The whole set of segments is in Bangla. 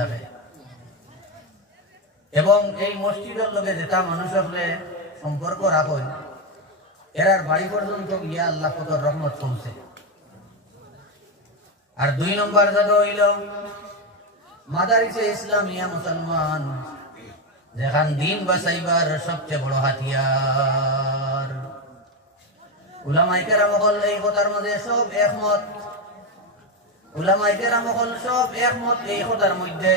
থাকে এবং এই মসজিদের লগে যেটা মানুষ হলে সম্পর্ক রাখেন এরার বাড়ি পর্যন্ত গিয়া আল্লাহ কত রহমত পৌঁছে। আর 2 নম্বর জায়গা হইল মাদারিসে ইসলামিয়া মুসলমান, যেখান দিন বাঁচাইবার সবচেয়ে বড় হাতিয়ার। উলামায়ে কেরাম হল এই কথার মধ্যে সব একমত, উলামায়ে কেরাম হল সব একমত এই কথার মধ্যে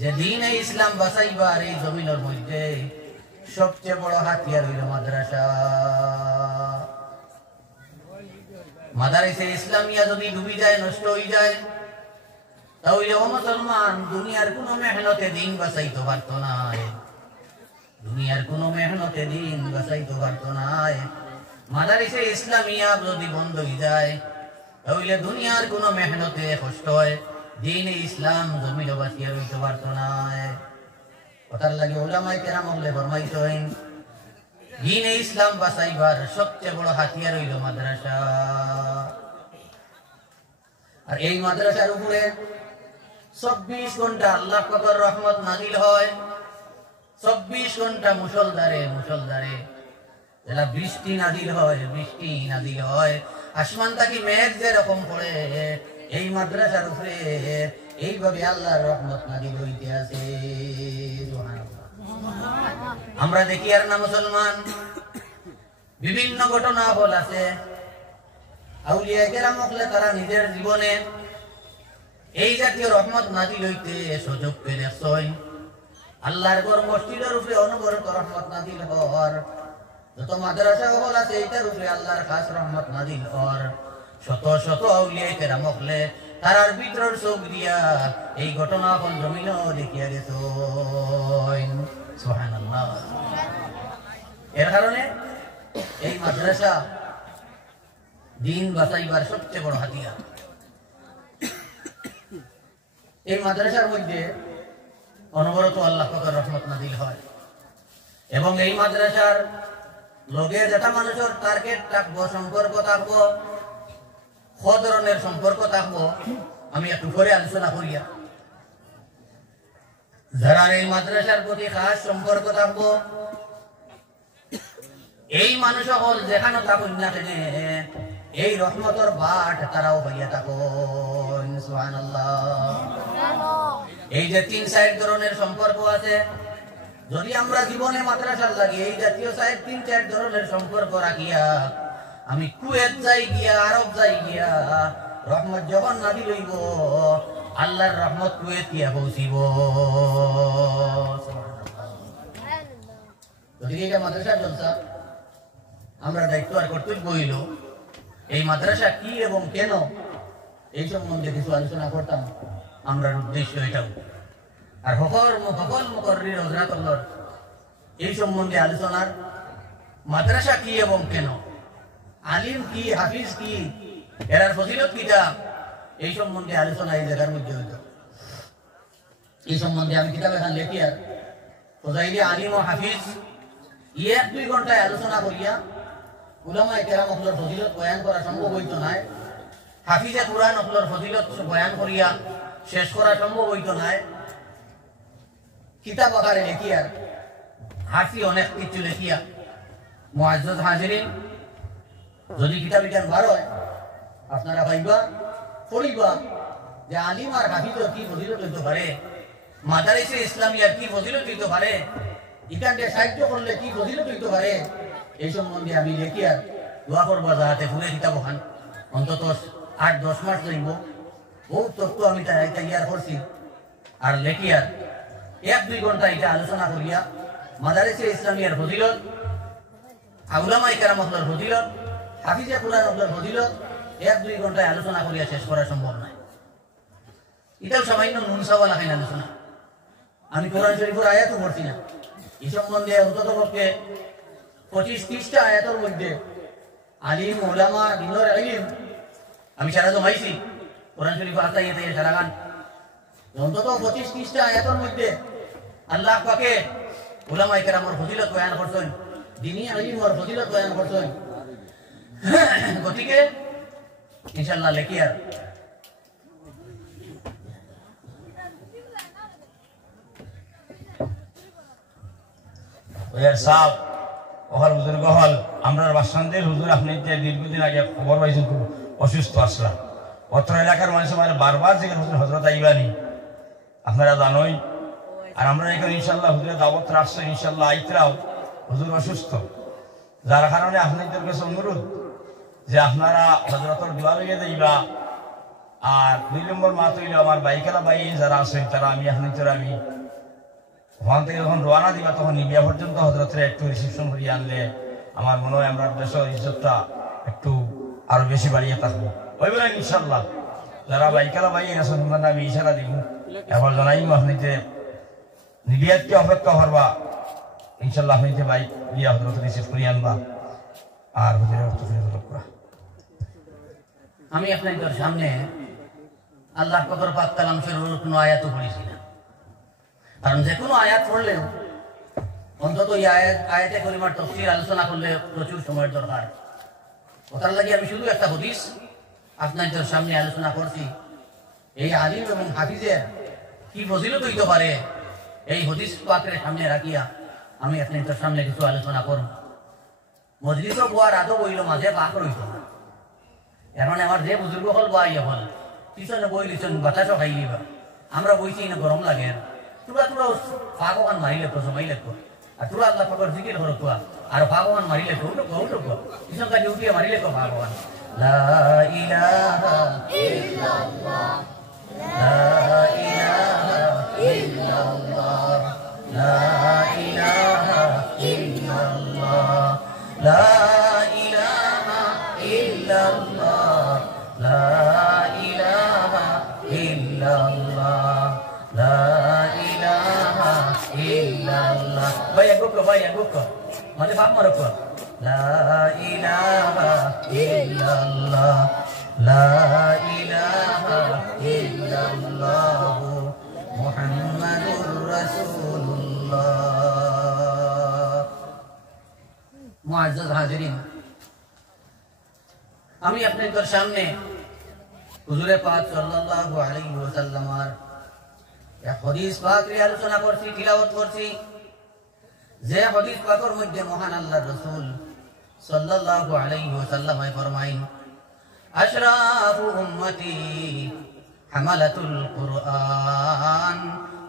যে দ্বীন ইসলাম বাঁচাইবার এই জমিনের মধ্যে সবচেয়ে বড় হাতিয়ার হইল মাদ্রাসা। মাদারিসে ইসলামিয়া যদি ডুবি যায়, নষ্ট হয়ে যায়, তাহলে ও মুসলমান দুনিয়ার কোন মেহনতে দিন বাঁচাইতে পারত না, দুনিয়ার কোন মেহনতে দিন বাঁচাইতে পারত না। মাদারিসে ইসলামিয়া যদি বন্ধ হয়ে যায় তাহলে দুনিয়ার কোন মেহনতে কষ্ট হয় দিন ইসলাম জমিন বাঁচিয়ে রইতে পারত না। কথার লাগে উলামায়ে কেরাম হলে ফরমাইছেন দিন ইসলাম বাঁচাইবার সবচেয়ে বড় হাতিয়ার হইল মাদ্রাসা। আর এই মাদ্রাসার উপরে 24 ঘন্টা আল্লাহ পাকের রহমত নাজিল হয়, 24 ঘন্টা মুষলধারে যারা বৃষ্টি নাজিল হয়, আসমান থেকে মেঘ যেরকম পড়ে এই মাদ্রাসার উপরে এইভাবে আল্লাহর রহমত নাজিল হইতে আছে। আমরা দেখি আর না মুসলমান বিভিন্ন ঘটনা বল আছে, আউলিয়া কেরাম হলে তারা নিজের জীবনে এই জাতীয় রহমত নাজিল হইতে সুযোগ পেয়েছেন। আল্লাহর ঘর মসজিদের উপরে অনবরত রহমত নাজিল হওয়ার, যত মাদ্রাসা হল আছে এইটার উপরে আল্লাহর খাস রহমত নাজিল হওয়ার, শত শত আউলিয়া কেরাম হলে তারার ভিতর চোখ দিয়া এই ঘটনা কোন জমিনও দেখিয়া গেছে। সুবহানাল্লাহ। এর কারণে এই মাদ্রাসা দিন বাঁচাইবার সবচেয়ে বড় হাতিয়ার। এই মাদ্রাসার মধ্যে অনবরত আল্লাহ পাকের রহমত নাজিল হয় এবং এই মাদ্রাসার লগে যেটা মানুষের টার্গেট থাকবো, সম্পর্ক থাকবো, ধরনের সম্পর্ক থাকবো, আমি একটু করে আলোচনা করিয়া যারা এই মাদ্রাসার প্রতি খাস সম্পর্ক থাকবো এই মানুষ হল যেখানে থাকুন না কেন এই রহমতের বাট তারাও হইয়া থাকুন। সুবহানাল্লাহ। এই যে 3-4 ধরনের সম্পর্ক আছে, যদি আমরা জীবনে মাদ্রাসার লাগে এই জাতীয় 3-4 ধরনের সম্পর্ক রাখিয়া আমি কুয়েত যাই গিয়া, আরব যাই গিয়া, রহমত যখন নাজিল হইব আল্লাহর রহমত কুয়েত গিয়া পৌঁছিব। যদি এটা মাদ্রাসা জলসা, আমরা দায়িত্ব আর কর্তব্য হইল এই মাদ্রাসা কি এবং কেন এই সম্বন্ধে কিছু আলোচনা করতাম। আমরা উদ্দেশ্য এটাও আর সকল মুকররির হযরতুল্লাহ এই সম্বন্ধে আলোচনার, মাদ্রাসা কি এবং কেন, আলিম কি, হাফিজ কি, এরার ফজিলত কিটা, এই সম্বন্ধে আলোচনা এই জায়গার মধ্যে হইত। এই সম্বন্ধে আমি কিতাব এখান লেখি আর ফজাইলি আলিম ও হাফিজ 1-2 ঘন্টায় আলোচনা করিয়া উলামায়ে কেরাম হলের ফজিলত বয়ান করা সম্ভব হইত নাই, হাফিজে কুরআন হলের ফজিলত বয়ান করিয়া শেষ করা সম্ভব হইত নাই। কিতাব আকারে লেখিয়া হাসি অনেক কিছু লেখিয়া মুআজ্জাজ হাজিরিন, যদি কিতাব বিজ্ঞান বার হয় আপনারা পাইবা পড়িবা যে আলিম আর হাফিজের কি ফজিলত হইতে পারে, মাদারিসে ইসলামিয়ার কি ফজিলত হইতে পারে, এখানকে সাহিত্য করলে কি ফজিলত হইতে পারে, এই সম্বন্ধে আমি লেখি আর দোয়া করবো যাতে ফুলে কিতাব খান অন্তত 8-10 মাস যাইব। বহুত তথ্য আমি তৈয়ার করছি আর লেখি আর 1-2 ঘন্টা এটা আলোচনা করিয়া মাদারিসে ইসলামিয়ার ফজিলত, উলামায়ে কেরাম হলের ফজিলত, হাফিজে কুরআন হলের ফজিলত 1-2 ঘন্টায় আলোচনা করিয়া শেষ করা সম্ভব নয়। এটাও সামান্য নুন সাওয়া লাগাই আলোচনা। আমি কোরআন শরীফের আয়াতও পড়ছি না, এই সম্বন্ধে অন্তত পক্ষে 25-30টা আয়াতের মধ্যে আলিম উলামা দিনের ইলম আমি সারা জমাইছি কোরআন শরীফ আয়াতে সারা গান, অন্তত 25-30টা আয়াতের মধ্যে আল্লাহ পাকে উলামায়ে কেরামের ফজিলত বয়ান করছেন, দ্বীনি ইলমের ফজিলত বয়ান করছেন। গতিকে ইনশাআল্লাহ লেখি আর ওয়ার সাহ ওহল বুজুর্গ হল আমরা বাসন্দের হুজুর আপনি যে দীর্ঘদিন আগে খবর পাইছেন খুব অসুস্থ আসলাম অত্র এলাকার মানুষ মানে বারবার যে হুজুর হজরত আইবানি আপনারা জানোই আর আমরা এখানে ইনশাল্লাহ হুজুরের দাওয়াত রাখছি ইনশাল্লাহ আইতরাও হুজুর অসুস্থ যার কারণে আপনাদের কাছে অনুরোধ যে আপনারা হজরতর দোয়া লইয়া যাইবা আর 2 নম্বর মাত হইল আমার বাইকেরা বাই যারা আছেন তারা আমি আমি ওখান থেকে যখন রওনা দিবা তখন নিবিয়া পর্যন্ত হজরতের একটু রিসেপশন করিয়ে আনলে আমার মনে হয় আমরা দেশের ইজ্জতটা একটু আরো বেশি বাড়িয়ে থাকবো ওই বলেন ইনশাল্লাহ যারা বাইকেরা বাই আছেন আমি ইশারা দিব এবার জানাইম আপনাকে নিবিয়াতকে অপেক্ষা করবা ইনশাল্লাহ আপনাকে বাইক দিয়ে হজরত রিসিভ করিয়ে আনবা আর হুজুরের অর্থ ফিরে করা আমি আপনাদের সামনে আল্লাহ কদর পাক কালাম শরীফের কোনো আয়াতও পড়েছি না কারণ যে কোনো আয়াত পড়লেও অন্তত এই আয়াতে করিমার তফসির আলোচনা করলে প্রচুর সময়ের দরকার ওটার লাগে আমি শুধু একটা হাদিস আপনাদের সামনে আলোচনা করছি এই আলিম এবং হাফিজের কি ফজিলত হইতে পারে এই হাদিস পাকের সামনে রাখিয়া আমি আপনাদের সামনে কিছু আলোচনা করব মজলিসও বোয়ার আদব হইল মাঝে পাক রইত না এখন আমার যে বুজুর্গ হল বা ইয়ে হল পিছনে বই লিছন বাতাসও খাই নিবা আমরা বইছি না গরম লাগে তোরা ভাগবান মারিলে তো সময় লাগতো আর তোরা আল্লাহ পাকের জিকির করো তোরা আর ভাগবান মারিলে তো উঠো পিছন কাজে উঠিয়ে মারিলে তো ভাগবান লা ইলাহা ইল্লাল্লাহ লা ইলাহা ইল্লাল্লাহ লা ইলাহা ইল্লাল্লাহ লা ইলাহা ইল্লাল্লাহ লা ইলাহা ইল্লাল্লাহ লা ইলাহা ইল্লাল্লাহ ভাইয়া গুকো মানে বাপ মারো কো লা ইলাহা ইল্লাল্লাহ লা ইলাহা ইল্লাল্লাহ মুহাম্মাদুর রাসূলুল্লাহ মুআজ্জাজ হাজিরিন আমি আপনাদের সামনে হুজুরে পাক সাল্লাল্লাহু আলাইহি ওয়াসাল্লামের এক হাদিস পাক নিয়ে আলোচনা করছি তিলাওয়াত করছি যে হাদিস পাকের মধ্যে মহান আল্লাহর রাসূল সাল্লাল্লাহু আলাইহি ওয়াসাল্লাম ফরমায়েন আশরাফু উম্মতি হামালাতুল কুরআন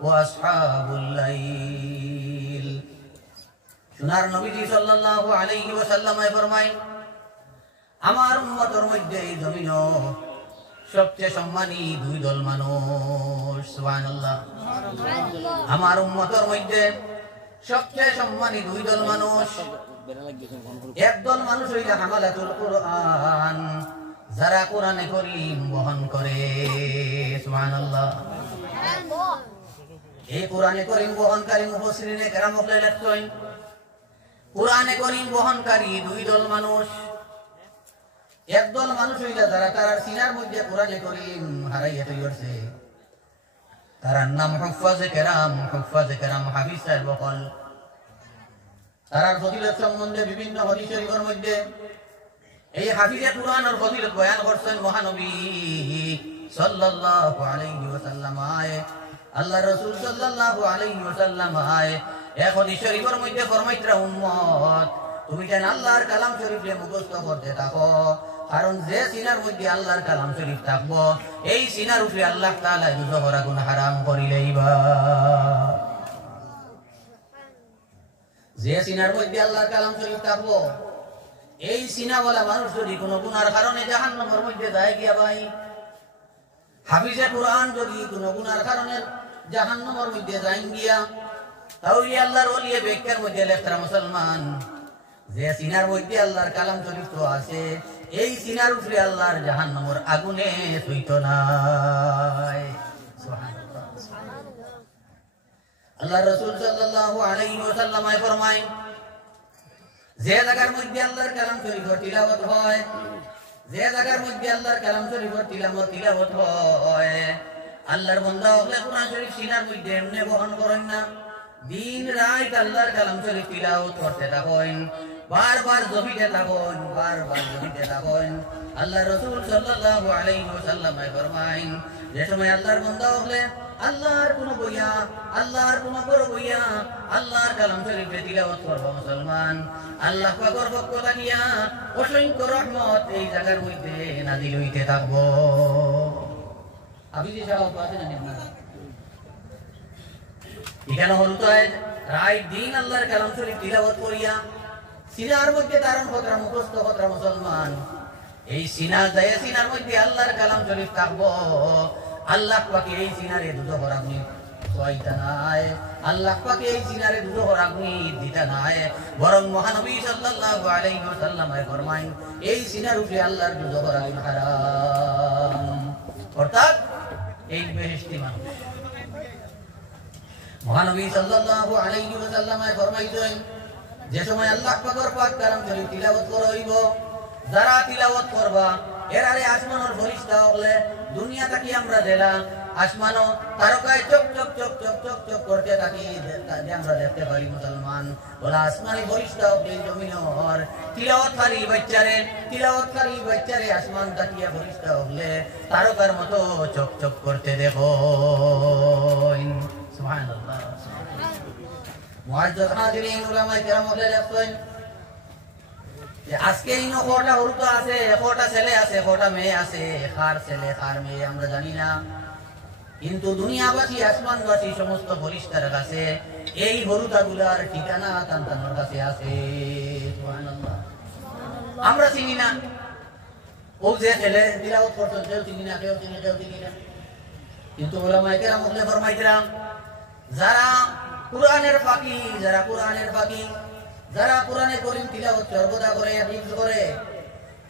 ওয়া আসহাবুল লাইল সোনার নবীজি সাল্লাল্লাহু আলাইহি ওয়াসাল্লাম ফরমায়েন আমার উম্মতের মধ্যে এই জমিন সবচেয়ে সম্মানী 2 দল মানুষ সুবহানাল্লাহ আমার উম্মতের মধ্যে সবচেয়ে সম্মানী 2 দল মানুষ এক দল মানুষ হইল হামালাতুল কুরআন যারা কোরআনে কারীম বহন করে সুবহানাল্লাহ এই কোরআনে কারীম বহনকারী মুফাসসিরিনে কেরাম লেখছেন কোরআনে কারীম বহনকারী 2 দল মানুষ একদল মানুষ হইলা যারা তার সিনার মধ্যে কোরআনে কারীম হারাইয়া তৈরছে তার নাম হুফাজে কেরাম হাফিজ সাহেব বকল তার ফজিলত সম্বন্ধে বিভিন্ন হাদিস শরীফের মধ্যে এই হাফিজে কোরআনের ফজিলত বয়ান করছেন মহানবী সাল্লাল্লাহু আলাইহি ওয়াসাল্লাম আল্লাহর রাসূল সাল্লাল্লাহু আলাইহি ওয়াসাল্লাম এক হাদিস শরীফের মধ্যে ফরমাইতরা উম্মত তুমি কেন আল্লাহর কালাম শরীফে মুখস্থ করতে থাকো কারণ যে সিনার মধ্যে আল্লাহর কালাম শরীফ থাকবো এই সিনার উপরে আল্লাহ তাআলা যুজহরা গুণ হারাম করিলেইবা যে সিনার মধ্যে আল্লাহর কালাম শরীফ থাকবো এই সিনাওয়ালা মানুষ যদি কোনো গুনার কারণে জাহান্নামের মধ্যে যায় গিয়া ভাই হাফিজে কোরআন যদি কোনো গুনার কারণে জাহান্নামের মধ্যে যায় গিয়া তাহলে আল্লাহর ওলিয়ে ব্যাখ্যার মধ্যে লেখা মুসলমান যে সিনার মধ্যে আল্লাহর কালাম শরীফ তো আছে এই সিনার উপরে আল্লাহর জাহান্নামের আগুনে সইত নাই সুবহানাল্লাহ আল্লাহর রাসূল সাল্লাল্লাহু আলাইহি ওয়াসাল্লাম ফরমায়েন যে জায়গার মধ্যে আল্লাহর কালাম শরীফের তিলাওয়াত হয় যে জায়গার মধ্যে আল্লাহর কালাম শরীফের তিলাওয়াত হয় আল্লাহর বান্দা হলে কোরআন শরীফ সিনার মধ্যে এমনি বহন করেন না দিন রাত আল্লাহর কালাম শরীফ তিলাওয়াত করতে থাকেন বারবার জমিতে থাকেন আল্লাহ রাসূল সাল্লাল্লাহু আলাইহি ওয়াসাল্লাম ফরমায়েন যে সময় আল্লাহর বান্দা হলে আল্লাহর কোন বইয়া, আল্লাহর কোন বড় বইয়া আল্লাহর কালাম শরীফে তিলাওয়াত করব মুসলমান, আল্লাহ পাকের পক্ষ থাকিয়া অসংখ্য রহমত এই জায়গার মধ্যে নাযিল হইতে থাকবো। আপনি যে সাহায্য পাচ্ছেন আপনারা এখানে হল তো রায় দিন আল্লাহর কালাম শরীফ তিলাওয়াত করিয়া সিনার মধ্যে ধারণ করা মুখস্থ করা মুসলমান, এই সিনা যায় সিনার মধ্যে আল্লাহর কালাম শরীফ থাকবো। আল্লাহ পাকে এই সিনারে দুটো হরাগ্নি ছয়টা নাই, আল্লাহ পাকে এই সিনারে দুটো হরাগ্নি দিতা নাই, বরং মহানবী সাল্লাল্লাহু আলাইহি ওয়াসাল্লাম ফরমায় এই সিনার উপরে আল্লাহর দুটো হরাগ্নি হারাম, অর্থাৎ এই বেহেশতি মানুষ। মহানবী সাল্লাল্লাহু আলাইহি ওয়াসাল্লাম ফরমাইছেন যে সময় আল্লাহ পাকের পাক কালাম শরীফ তিলাওয়াত করা হইব, যারা তিলাওয়াত করবা এরারে আসমানের ফেরেশতা হলে দুনিয়া থাকি আমরা জেলা আসমানও তারকায় চক চক চক চক চক চক করতে থাকি, আমরা দেখতে পারি মুসলমান বলা আসমানি ফেরেশতা হলে জমিনের তিলাওয়াতকারী বাচ্চারে আসমান তাকিয়া ফেরেশতা হলে তারকার মতো চক চক করতে দেখো। সুবহানাল্লাহ। মুআজ্জাজ হাজিরিন উলামায়ে কেরাম বলে রাখছেন যে আজকে ইনো কটা হরুত আছে, কটা ছেলে আছে, কটা মেয়ে আছে, কার ছেলে কার মেয়ে আমরা জানি না, কিন্তু দুনিয়াবাসী আসমানবাসী সমস্ত ফেরেশতার কাছে এই হরুতাগুলার ঠিকানা তান্তানোর কাছে আছে। সুবহানাল্লাহ। আমরা চিনি না, ও যে ছেলে তিলাওয়াত করছে কেউ চিনি না, কেউ চিনি না, কিন্তু উলামায়ে কেরাম বলে ফরমাইতেরাম যারা কুরআনের ফাঁকি, যারা কোরআনে করিম তিলাওয়াত সর্বদা করে হিফজ করে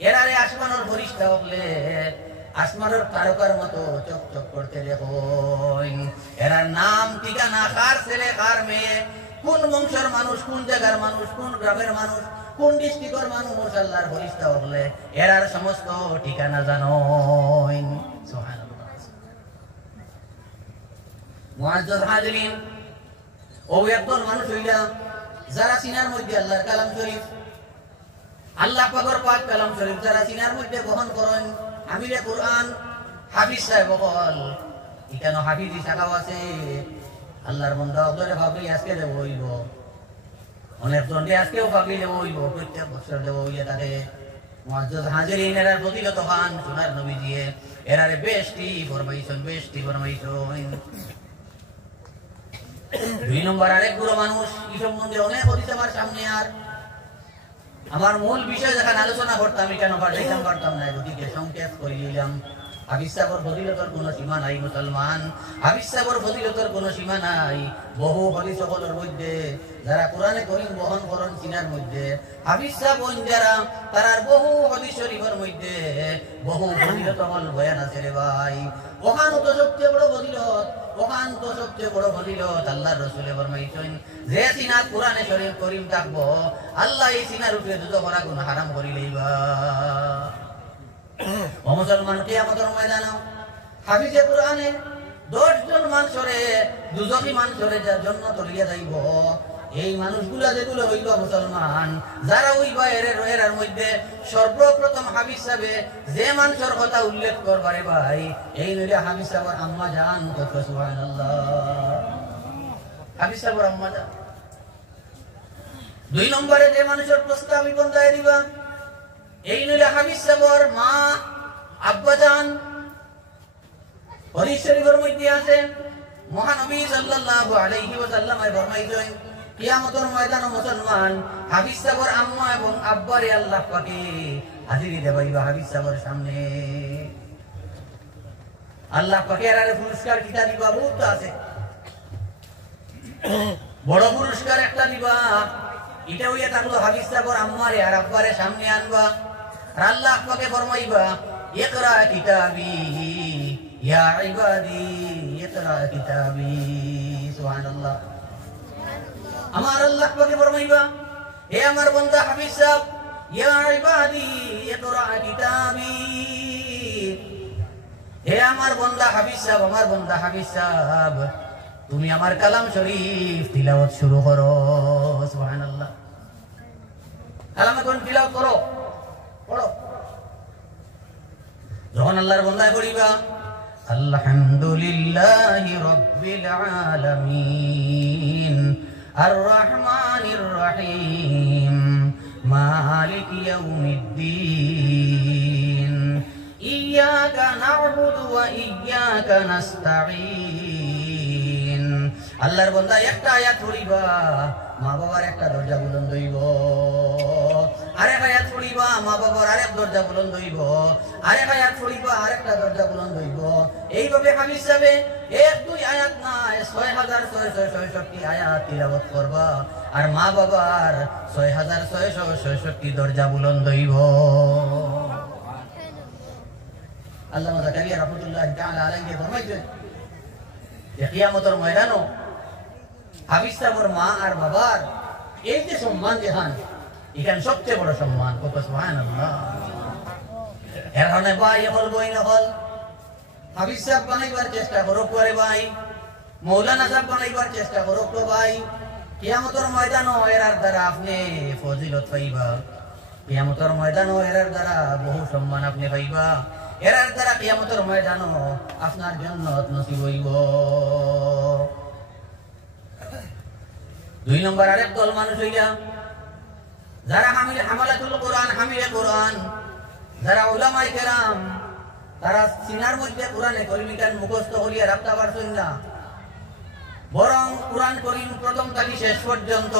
এরারে আসমানের ফেরেশতা হলে আসমানের তারকার মতো চক চক করতে দেখো। এরার নাম ঠিকানা, কার ছেলে কার মেয়ে, কোন বংশের মানুষ, কোন জায়গার মানুষ, কোন গ্রামের মানুষ, কোন ডিস্ট্রিক্টের মানুষ আল্লাহর ফেরেশতা হলে এরার সমস্ত ঠিকানা জানো। সুবহানাল্লাহ। মুআজ্জাজ হাজিরিন, ও একদল মানুষ হইলা যারা সিনার মধ্যে আল্লাহর কালাম শরীফ, আল্লাহ পাকের পাক কালাম শরীফ যারা সিনার মধ্যে গ্রহণ করেন, আমিরে কুরআন হাফিজ সাহেব বল এখানে হাফিজি শাখাও আছে। আল্লাহর বান্দা ওদের ভাবলি আজকে দেব হইব, অনেক জনকে আজকেও ভাবলি দেব হইব, প্রত্যেক বছর দেব হইয়া থাকে। মুআজ্জাজ হাজিরিন এরার ফজিলত খান সোনার নবী দিয়ে এরারে বেশটি ফরমাইছেন। দুই নম্বর আরেক বুড়ো মানুষ এই সম্বন্ধে অনেক হদিস আমার সামনে, আর আমার মূল বিষয় যখন আলোচনা করতাম কেন পারতাম না, গতিকে সংক্ষেপ করে নিলাম। হাফিজ সাহেবের ফজিলতের কোনো সীমা নাই মুসলমান, হাফিজ সাহেবের ফজিলতের কোনো সীমা নাই। বহু হদিস সকলের মধ্যে যারা কোরআনে করিম বহন করেন সিনার মধ্যে হাফিজ সাহেব যারা তারার বহু হদিস শরীফের মধ্যে বহু ফজিলত বয়ান আছে রে ভাই। ওখানে তো সবচেয়ে বড় ফজিলত, আল্লাহর রাসূল ফরমাইছেন যে সিনাত কোরআনে শরীফ করিম থাকবো আল্লাহ এই সিনার উপরে দুটো করা গুণ হারাম করি লইবা। ও মুসলমান, কিয়ামতের ময়দানে হাফিজে কোরআনে 10 জন মানুষরে দুজকি মানুষরে জান্নাত লিয়া যাইব। এই মানুষগুলা যেগুলো হইল মুসলমান যারা হইবা এর মধ্যে সর্বপ্রথম হাফিজ সাহেব যে মানুষের কথা উল্লেখ করবারে ভাই এই নইলে হাফিজ সাহেবের আম্মা জান। সুবহানাল্লাহ। হাফিজ সাহেবের আম্মা জান। 2 নম্বরে যে মানুষের প্রস্তাব বন্ধায় দিবা এই নইলে হাফিজ সাহেবের মা আব্বা জান। হাদিস শরীফের মধ্যে আছে মহানবী সাল্লাল্লাহু আলাইহি ওয়াসাল্লাম ফরমাইছেন কিয়ামতের ময়দানে মুসলমান হাফিজ সাহেবের আম্মা এবং আব্বারে আল্লাহ পাকে হাজিরি দেবাইবা হাফিজ সাহেবের সামনে। আল্লাহ পাকে এর পুরস্কার কিটা দিবা বহুত আছে, বড় পুরস্কার একটা দিবা। এটা হইয়া থাকলো হাফিজ সাহেবের আম্মারে আর আব্বারে সামনে আনবা আর আল্লাহ পাকে ফরমাইবা ইকরা কিতাবি ইয়া ইবাদি ইকরা কিতাবি। সুবহানাল্লাহ। আমার আল্লাহ পাকে ফরমাইবা হে আমার বান্দা হাফিজ সাহেব ইয়া ইবাদি ইকরা কিতাবি, হে আমার বান্দা হাফিজ সাহেব, আমার বান্দা হাফিজ সাহেব তুমি আমার কালাম শরীফ তিলাওয়াত শুরু করো। সুবহানাল্লাহ। কালামে কোন তিলাওয়াত করো, পড়ো। যখন আল্লাহর বান্দা করিবা আলহামদুলিল্লাহি রাব্বিল আলামিন আর রহমানির রহিম মালিক ইয়াউমিদ্দিন ইয়্যাকা না'বুদু ওয়া ইয়্যাকা নাস্তাঈন। আল্লাহর বান্দা একটা আয়াত পড়িবা মা বাবার একটা দরজা বুলন্দ হইব, আরেক আয়াত পড়িবা মা বাবার আরেক দরজা বুলন্দ হইব, আরেক আয়াত পড়িবা আরেকটা দরজা বুলন্দ হইব। এইভাবে হাফিজ সাহেব এক দুই আয়াত নাই ৬৬৬৬ আয়াত তিলাওয়াত করবা আর মা বাবার ৬৬৬৬ দরজা বুলন্দ হইব। আল্লামা জাকারিয়া রাহমাতুল্লাহি তাআলা আলাইহি ফরমাইছেন যে কিয়ামতের ময়দানও হাফিজ সাহেবের মা আর বাবার এই যে সম্মান দেখান এখানে সবচেয়ে বড় সম্মান। সুবহানাল্লাহ। এর কারণে ভাই হল বই নহল হাফিজ সাহেব বানাইবার চেষ্টা করো করে ভাই, মৌলানা সাহেব বানাইবার চেষ্টা করো তো ভাই। কিয়ামতের ময়দানও এরার দ্বারা আপনি ফজিলত পাইবা, কিয়ামতের ময়দানও এরার দ্বারা বহু সম্মান আপনি পাইবা, এরার দ্বারা কিয়ামতের ময়দানও আপনার জান্নাত নসিব হইব। দুই নম্বর আরেক দল মানুষ হইলা যারা হামালাতুল কোরআন, হামিলে কোরআন, যারা উলামায়ে কেরাম, তারা সিনার মধ্যে কোরআনে করিমিকান মুখস্থ করিয়া রাখতে পারছেন না, বরং কোরআন করিম প্রথম থেকে শেষ পর্যন্ত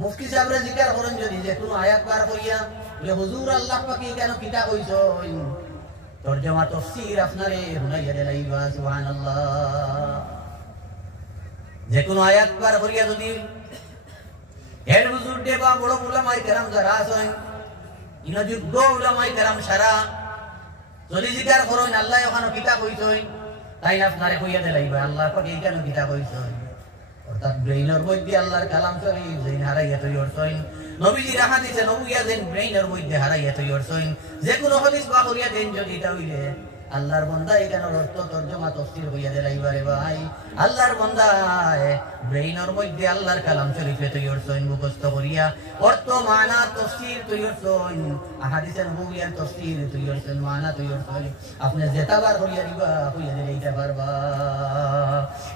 মুফতি সাহেবরা জিজ্ঞাসা করেন যদি যে কোনো আয়াত পার করিয়া যে হুজুর আল্লাহ পাকি কেন কিতা কইছেন, তরজমা তাফসীর আপনারে শুনাইয়া দিলাইবা। সুবহানাল্লাহ। যে কোনো আয়াত পার করিয়া যদি এর হুজুর দেবা বড় উলামায়ে কেরাম যারা আছেন, ইনো যোগ্য উলামায়ে কেরাম সারা যদি জিজ্ঞাসা করেন আল্লাহ ওখানে কিতা কইছেন, তাই আপনারে কইয়া দিলাইবা আল্লাহ পাকি কেন কিতা কইছেন। অর্থাৎ ব্রেইনের মধ্যে আল্লাহর কালাম শরীফ যেন হারাইয়া তৈরি করছেন, নবীজির হাদিসে নবুইয়া যেন ব্রেইনের মধ্যে হারাইয়া তৈরি করছেন, যে কোনো হাদিস বা করিয়া দেন যদি এটা হইলে আল্লাহর বান্দা এখানে অর্থ তরজমা তাফসীর হইয়া দিলাইবা রে ভাই। আল্লাহর বান্দা ব্রেইনের মধ্যে আল্লাহর কালাম শরীফে তৈরি করছেন মুখস্থ করিয়া, অর্থ মানা তাফসীর তৈরি করছেন, হাদিসের নবুইয়ার তাফসীর তৈরি করছেন, মানা তৈরি করছেন। আপনি যেতাবার করিয়া দিবা হইয়া দিলাইতে পারবা।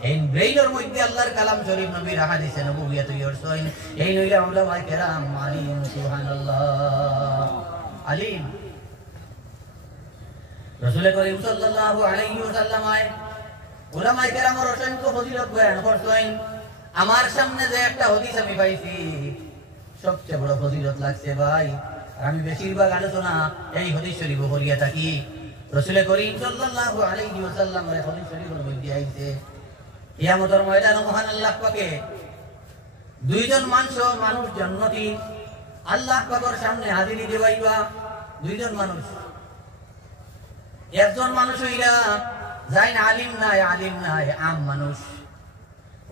এই ব্রেইনের মধ্যে আল্লাহর কালাম শরীফ নবীর হাদিসে নবুইয়া তৈরি করছেন। এই নইলা উলামায়ে কেরাম আলিম। সুবহানাল্লাহ। আলিম রাসূল করিম সাল্লাল্লাহু আলাইহি ওয়াসাল্লাম উলামায়ে কেরামের অসংখ্য ফজিলত বয়ান করছেন। আমার সামনে যে একটা হাদিস আমি পাইছি সবচেয়ে বড় ফজিলত লাগছে ভাই। আমি বেশিরভাগ আলোচনা এই হাদিস শরীফ করিয়া থাকি। রাসূল করিম সাল্লাল্লাহু আলাইহি ওয়াসাল্লাম এর হাদিস শরীফের মধ্যে আইছে কিয়ামতের ময়দানে মহান আল্লাহ পাকে দুইজন মানুষ জান্নাতি আল্লাহ পাকের সামনে হাজিরি দেবাইবা। দুইজন মানুষ, একজন মানুষ হইলা যাইন আলিম নাই আম মানুষ।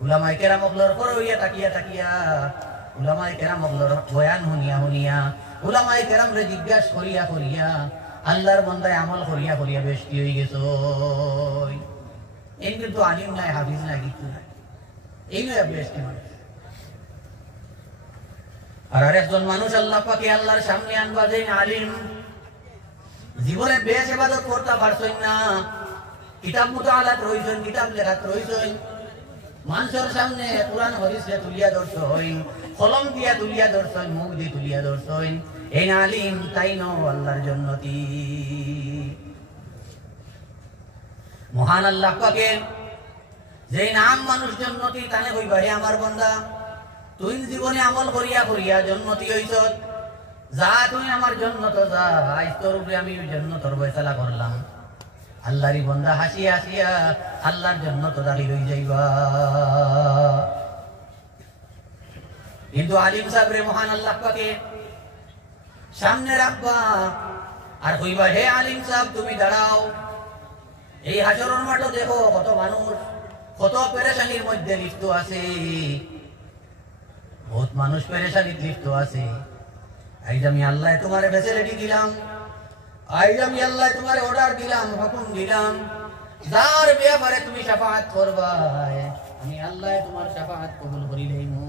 উলামায়ে কেরাম হকলর পরে হইয়া তাকিয়া উলামায়ে কেরাম হকলর বয়ান শুনিয়া উলামায়ে কেরাম রে জিজ্ঞাসা করিয়া আল্লাহর বান্দায় আমল করিয়া বেশি হয়ে গেছে। এই কিন্তু আলিম নাই, হাফিজ নাই, কিছু নাই, এই নয় বেশি মানুষ। আর আরেকজন মানুষ আল্লাহ পাকে আল্লাহর সামনে আনবা যাইন আলিম, জীবনে বেশ ইবাদত করতে পারছেন না, কিতাব মুতাআলাত রইছেন, কিতাব লেখাত রইছেন, মানুষের সামনে কোরআন হাদিসে তুলিয়া ধরছেন, কলম দিয়া তুলিয়া ধরছেন, মুখ দিয়ে তুলিয়া ধরছেন। এই আলিম তাই নো আল্লাহর জান্নাতি। মহান আল্লাহ পাকে যে নাম মানুষ জান্নাতি তানে কইবা হে আমার বান্দা তুই জীবনে আমল করিয়া জান্নাতি হইছ, যা তুই আমার জান্নাত যা, আজ তোর উপরে আমি জান্নাতের ফয়সালা করলাম। আল্লাহরই বান্দা হাসিয়া আল্লাহর জান্নাত দাঁড়ি হই যাইবা। কিন্তু আলিম সাহেব মহান আল্লাহ পাকে সামনে রাখবা আর কইবা হে আলিম সাহেব তুমি দাঁড়াও, এই হাসরের মাঠে দেখো কত মানুষ কত পেরেশানির মধ্যে লিপ্ত আছে, বহুত মানুষ পেরেশানির লিপ্ত আছে। আজ আমি আল্লাহ তোমার ফ্যাসিলিটি দিলাম, আজ আমি আল্লাহ তোমার অর্ডার দিলাম, হুকুম দিলাম, যার ব্যাপারে তুমি শাফাআত করবা আমি আল্লাহ তোমার শাফাআত কবুল করি লইমু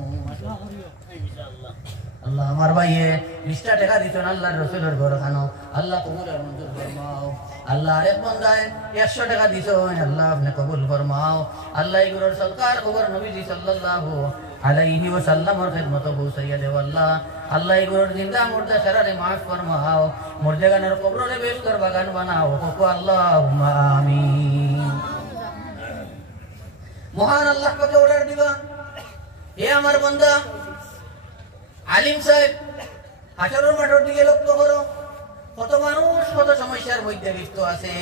আল্লাহ আমার ভাইয়ে 20 টাকা দিছেন আল্লাহর রাসূলের ঘর খানো আল্লাহ কবুলের মঞ্জুর ফরমাও আল্লাহ আরেক বান্দায় 100 টাকা দিছেন আল্লাহ আপনি কবুল ফরমাও আল্লাহ ইগরর সরকার খবর নবীজি সাল্লাল্লাহু আলাইহি ওয়াসাল্লামের খিদমত পৌঁছাইয়া দেও আল্লাহ আল্লাহ ইগরর জিন্দা মুর্দা শররে মাফ ফরমাও মুর্দাগানের কবরে বেশকর বাগান বানাও ওকো আল্লাহুম্মা আমিন মহান আল্লাহ কত অর্ডার দিবা হে আমার বান্দা আলিম সাহেব হাজারের মাঠের দিকে লক্ষ্য করো কত মানুষ কত সমস্যার মধ্যে ব্যস্ত আছে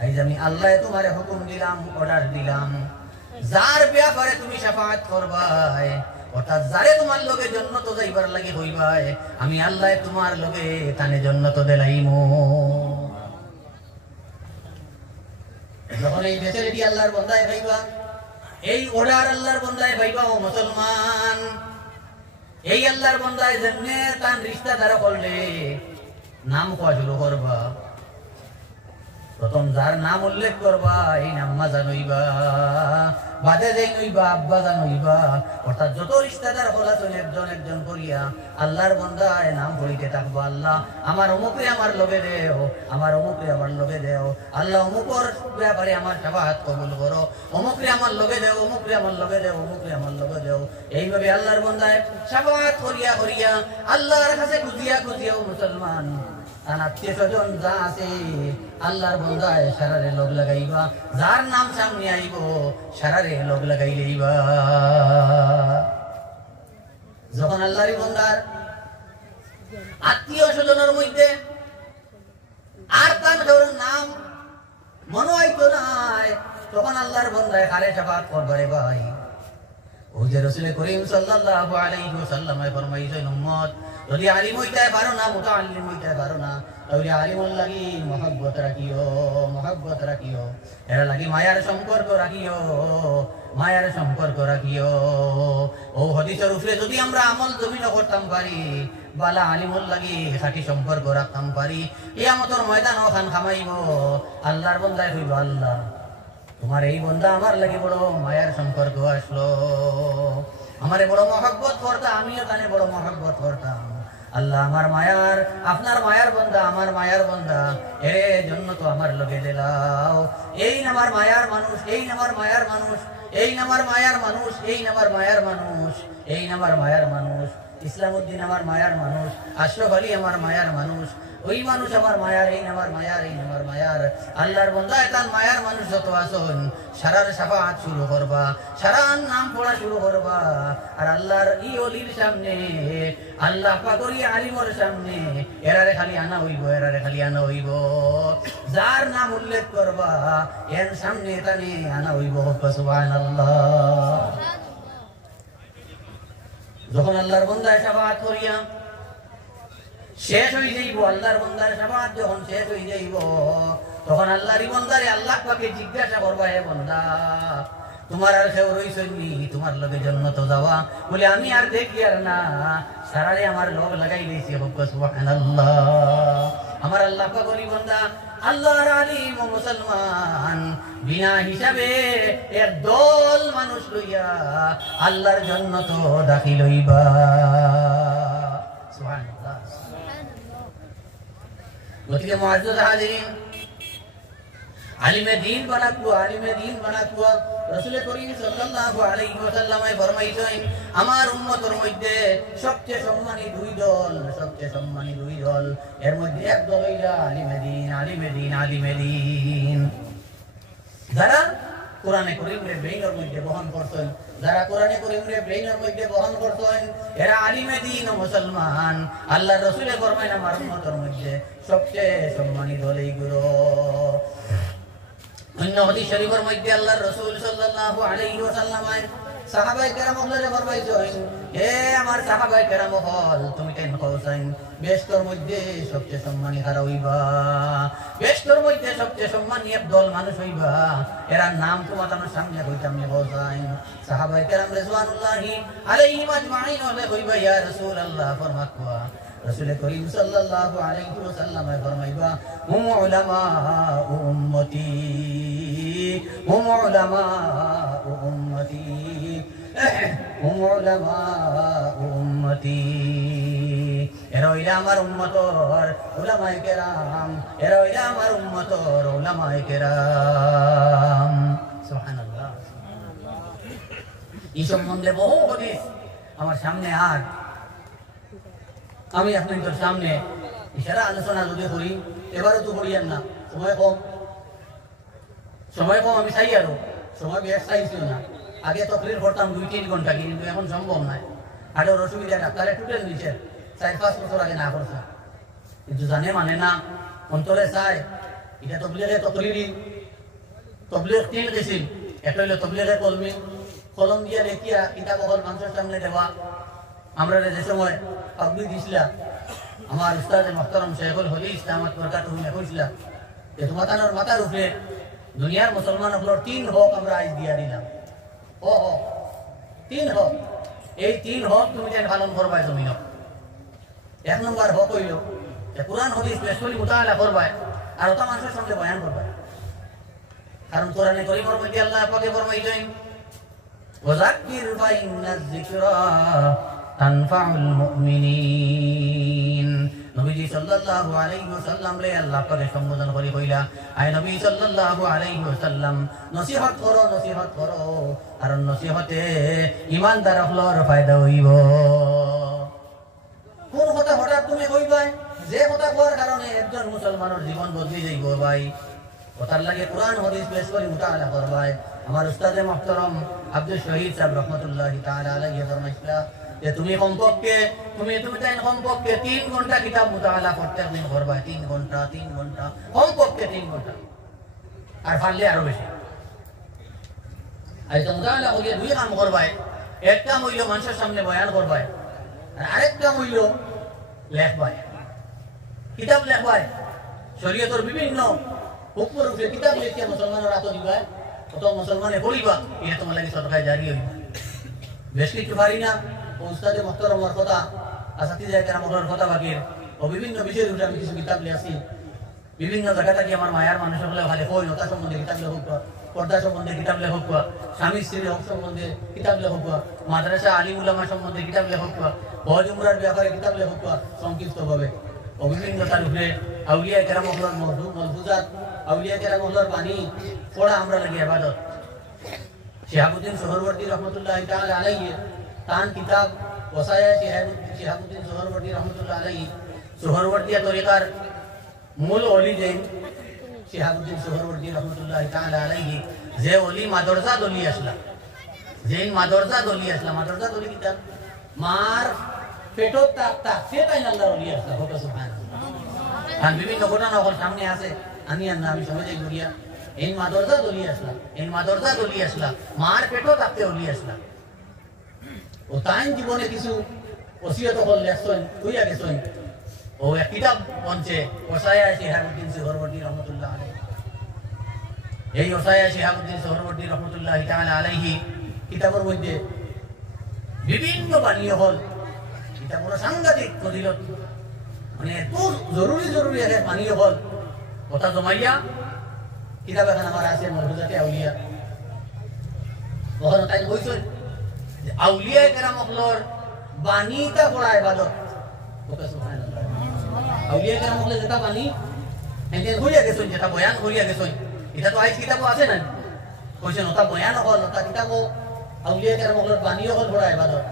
আজ আমি আল্লাহ তোমারে হুকুম দিলাম অর্ডার দিলাম যার ব্যাপারে তুমি শাফাআত করবাই অর্থাৎ যারে তোমার লগে জান্নাত যাইবার লাগি হইবাই আমি আল্লাহ তোমার লগে তানে জান্নাত দেলাইমু যখন এই ফ্যাসিলিটি আল্লাহর বান্দায় পাইবা এই অর্ডার আল্লাহর বান্দায় পাইবা ও মুসলমান এই আল্লাহর বান্দায় জন্নে তান রিশতা দ্বারা করলে নাম কোয়া শুরু করবা প্রথম যার নাম উল্লেখ করবা এই নাম মাজা নইবা বাদে যেই নইবা আব্বা জানইবা অর্থাৎ যত রিশতাদার হল আছে একজন একজন করিয়া আল্লাহর বান্দায় নাম পড়িতে থাকবো আল্লাহ আমার অমুকে আমার লগে দেও আমার অমুকে আমার লগে দেও আল্লাহ অমুকর ব্যাপারে আমার শাফাআত কবুল করো অমুকে আমার লগে দেও অমুকে আমার লগে দেও অমুকে আমার লগে দেও এইভাবে আল্লাহর বান্দায় শাফাআত করিয়া করিয়া আল্লাহর কাছে খুঁজিয়া খুঁজিয়া মুসলমান আত্মীয় স্বজন যা আছে আল্লাহর বান্দায় সারারে লোক লাগাইবা যার নাম সামনে আইব সারারে লোক লাগাই লইবা যখন আল্লাহর বান্দার আত্মীয় স্বজনের মধ্যে আর তার ধরুন নাম মনে হইতো নাই তখন আল্লাহর বান্দায় কারে শাফাআত করবারে ভাই ওই যে রাসূল করিম সাল্লাল্লাহু আলাইহি ওয়াসাল্লাম ফরমাইছেন উম্মত যদি আলিম হইতে পারো না মুতাআল্লিম হইতে পারো না তাহলে আলিমুল লাগি মহব্বত রাখিও এরা লাগি মায়ার সম্পর্ক রাখিও ও হাদিসের উপরে যদি আমরা আমল জমিন করতাম পারি বালা আলিমুল লাগি খাঁটি সম্পর্ক রাখতাম পারি কিয়ামতের ময়দান ওখান খামাইব আল্লাহর বান্দায় হইব আল্লাহ তোমার এই বান্দা আমার লাগি বড় মায়ার সম্পর্ক আসলো আমারে বড় মহব্বত করতা আমিও তানে বড় মহব্বত করতাম আল্লাহ আমার মায়ার আপনার মায়ার বান্দা আমার মায়ার বান্দা এর জন্য তো আমার লগে দিলাও এই নামার মায়ার মানুষ এই নামার মায়ার মানুষ এই নামার মায়ার মানুষ এই নামার মায়ার মানুষ এই নামার মায়ার মানুষ ইসলামউদ্দিন আমার মায়ার মানুষ আশরাফ আলী আমার মায়ার মানুষ ওই মানুষ আমার মায়ার এই নামার মায়ার এই নামার মায়ার আল্লাহর বান্দা তার মায়ার মানুষ যত আসুন সারার শাফাআত শুরু করবা সারার নাম পড়া শুরু করবা আর আল্লাহর ই ওলির সামনে আল্লাহ পাকরি আলিমর সামনে এরারে খালি আনা হইব যার নাম উল্লেখ করবা এর সামনে তানে আনা হইব সুবহানাল্লাহ যখন আল্লাহর বান্দায় শাফাআত করিয়া শেষ হয়ে যাইব আল্লাহর বান্দার শাফাআত যখন শেষ হয়ে যাইব তখন আল্লাহর বান্দারে আল্লাহ পাকে জিজ্ঞাসা করবা হে বান্দা তোমার আর কেউ রইছনি তোমার লগে জান্নাত যাওয়া বলে আমি আর দেখি আর না সারারে আমার লোক লাগাই দিয়েছি সুবহানাল্লাহ আমার আল্লাহ পাক বলি বান্দা আল্লাহর আলিম ও মুসলমান বিনা হিসাবে একদল মানুষ লইয়া আল্লাহর জান্নাত দাখিল হইবা সুবহানাল্লাহ গতিকে মুআজ্জাজ হাজিরিন আলিমে দিন বানাকুয়া রাসূল করিম সাল্লাল্লাহু আলাইহি ওয়াসাল্লাম ফরমাইছেন আমার উম্মতের মধ্যে সবচেয়ে সম্মানী দুই দল এর মধ্যে এক দল হইল আলিমে দিন যারা কোরআনে কারীমের ব্রেইনের মধ্যে বহন করছেন এরা আলিমে দিন ও মুসলমান আল্লাহর রাসূল ফরমায় আমার উম্মতের মধ্যে সবচেয়ে সম্মানী দল এইগুলো অন্য হাদিস শরীফের মধ্যে আল্লাহর রাসূল সাল্লাল্লাহু আলাইহি ওয়াসাল্লাম সাহাবায়ে কেরামকে ফরমাইছেন হে আমার সাহাবায়ে কেরাম হল তুমি কেন কওছেন বেশতর মধ্যে সবচেয়ে সম্মানী কারা হইবা বেশতর মধ্যে সবচেয়ে সম্মানী একদল মানুষ হইবা এরা নাম তোমাদের সামনে কইতাম নি বলছেন সাহাবায়ে কেরাম রিজওয়ানুল্লাহি আলাইহিম আজমাইন হলে হইবা ইয়া রাসূলুল্লাহ ফরমাতওয়া রাসূল করিম সাল্লাল্লাহু আলাইহি ওয়াসাল্লাম ফরমাইবা হুম উলামা উম্মতি হুম উলামা উম্মতি হুম উলামা উম্মতি এরা হইলা আমার উম্মতর উলামায়ে কেরাম এরা হইলা আমার উম্মতর উলামায়ে কেরাম সুবহানাল্লাহ এই সম্বন্ধে বহু হাদিস আমার সামনে আর আমি আপনাদের সামনে ইশারা আলোচনা যদি করি এবারও তো করিয়েন না সময় কম আমি চাই আরো সময় বেশ চাইছিল না আগে তকরির করতাম 2-3 ঘন্টা কিন্তু এখন সম্ভব নয় আরোর অসুবিধা ডাক্তারে টুটেল দিচ্ছে 4-5 বছর আগে না করছে কিন্তু জানে মানে না অন্তরে চায় এটা তবলিগে তকরিরি তবলিগ 3 কিসিম একটা হইল তবলিগে কলমি কলম দিয়ে লেখিয়া কিতাব হল মানুষের সামনে দেওয়া আমরা যে সময় পাবলিক দিছিলা আমার উস্তাদ মোহতারাম শেখুল হদিস দামাত বরকাতুহু কইছিলা যে তোমার মাথার উপরে দুনিয়ার মুসলমানগুলোর 3 হক আমরা আইজ দিয়া দিলাম ও 3 হক এই 3 হক তুমি যেন পালন করবা জমিন 1 নম্বর হক হইল যে কুরআন হাদিস বেশি মুতাআলা করবা আর ওটা মানুষের সামনে বয়ান করবা কারণ কোরআনে কারীমের মধ্যে আল্লাহ পাকে ফরমাইছেন ওয়াযাক্কির ফাইন্নায যিকরা তানফাউল মুমিনিন নবীজি সাল্লাল্লাহু আলাইহি ওয়াসাল্লাম রে আল্লাহ পাকে সম্বোধন করে কইলা আয় নবী সাল্লাল্লাহু আলাইহি ওয়াসাল্লাম নসিহত করো আর নসিহতে ঈমানদার হলর ফায়দা হইব কোন কথা হঠাৎ তুমি কইবা যে কথা কোয়ার কারণে একজন মুসলমানের জীবন বদলে যাইব ভাই কথার লাগে কোরআন হাদিস বেশ করে মুতাআলা করবাই আমার উস্তাদে মুহতারাম আব্দুল শহীদ সাহেব রাহমাতুল্লাহি তাআলা আলাইহি ফরমাইছিলা যে তুমি কমপক্ষে তুমি তাই কমপক্ষে 3 ঘন্টা কিতাব মুতাআলা প্রত্যেক দিন করবা 3 ঘন্টা কমপক্ষে 3 ঘন্টা আর পারলে আরো বেশি আর মুতাআলা করিয়া 2 কাম করবাই একটা হইল মানুষের সামনে বয়ান করবাই আর আরেকটা হইল লেখবাই কিতাব লেখবাই শরীয়তের বিভিন্ন হুকুমের উপরে কিতাব লিখিয়া মুসলমানের হাতে দিবা কত মুসলমানে পড়িবা এটা তোমার লাগে সদকায়ে জারি হইবে বেশ কিছু পারি না উস্তাদে মুহতারামের কথা আসাতিজা কেরামের কথা বাকির ও বিভিন্ন বিষয়ের উপরে আমি কিছু কিতাব লিখেছি বিভিন্ন জায়গা থেকে আমার মায়ার মানুষ হলে ভালো কই নতা সম্বন্ধে কিতাব লেখক পর্দা সম্বন্ধে কিতাব লেখক স্বামী স্ত্রীর হক সম্বন্ধে কিতাব লেখক মাদ্রাসা আলিম উলামা সম্বন্ধে কিতাব লেখক হজ উমরার ব্যাপারে কিতাব লেখক সংক্ষিপ্তভাবে ও বিভিন্ন তার উপরে আউলিয়া কেরামের মলফুজাত আউলিয়া কেরামের বাণী পড়া আমরা লাগে ইবাদত শিহাবুদ্দিন সোহরওয়ার্দী রহমতুল্লাহি তাআলা আলাইহি তান কিতাব ওসায়া শিহাবুদ্দিন সোহরওয়ার্দী রহমতুল্লাহ আলাইহি সোহরওয়ার্দিয়া তরিকার মূল ওলি যেন শিহাবুদ্দিন সোহরওয়ার্দী রহমতুল্লাহি তাআলা আলাইহি যে ওলি মাদরজা দলি আসলা যেন মাদরজা দলি কিতাব মার পেটত তাক সে তাই আল্লাহর ওলি আসলা হোক সুবহানাল্লাহ আর বিভিন্ন ঘটনা ওর সামনে আছে আমি সমাজে গড়িয়া এই মাদরজা দলি আসলা মার পেটত তাকতে ওলি আসলা ও তাই জীবনে কিছু ওসিয়ত করলে তুই আগে শোন ও এক কিতাব বনছে ওসায়া শিহাবুদ্দিন সোহরওয়ার্দী রহমতুল্লাহ আলাইহি এই ওসায়া শিহাবুদ্দিন সোহরওয়ার্দী রহমতুল্লাহ তাআলা আলাইহি কিতাবের মধ্যে বিভিন্ন বাণী হল কিতাবের সাংঘাতিক ফজিলত মানে এত জরুরি এক বাণী হল কথা জমাইয়া কিতাব এখন আমার আছে মরহুজাতে আউলিয়া ওখানে তাই কইছেন আউলিয়া কেরামকলর বাণীটা পড়া ইবাদত ওকে সুবহানাল্লাহ আউলিয়া কেরামকলে যেটা বাণী এতে কইয়া গেছেন যেটা বয়ান করিয়া গেছেন এটা তো আইজ কিতাব আছে না কইছেন ওটা বয়ান হল ওটা কিতাব আউলিয়া কেরামকলর বাণী হল পড়া ইবাদত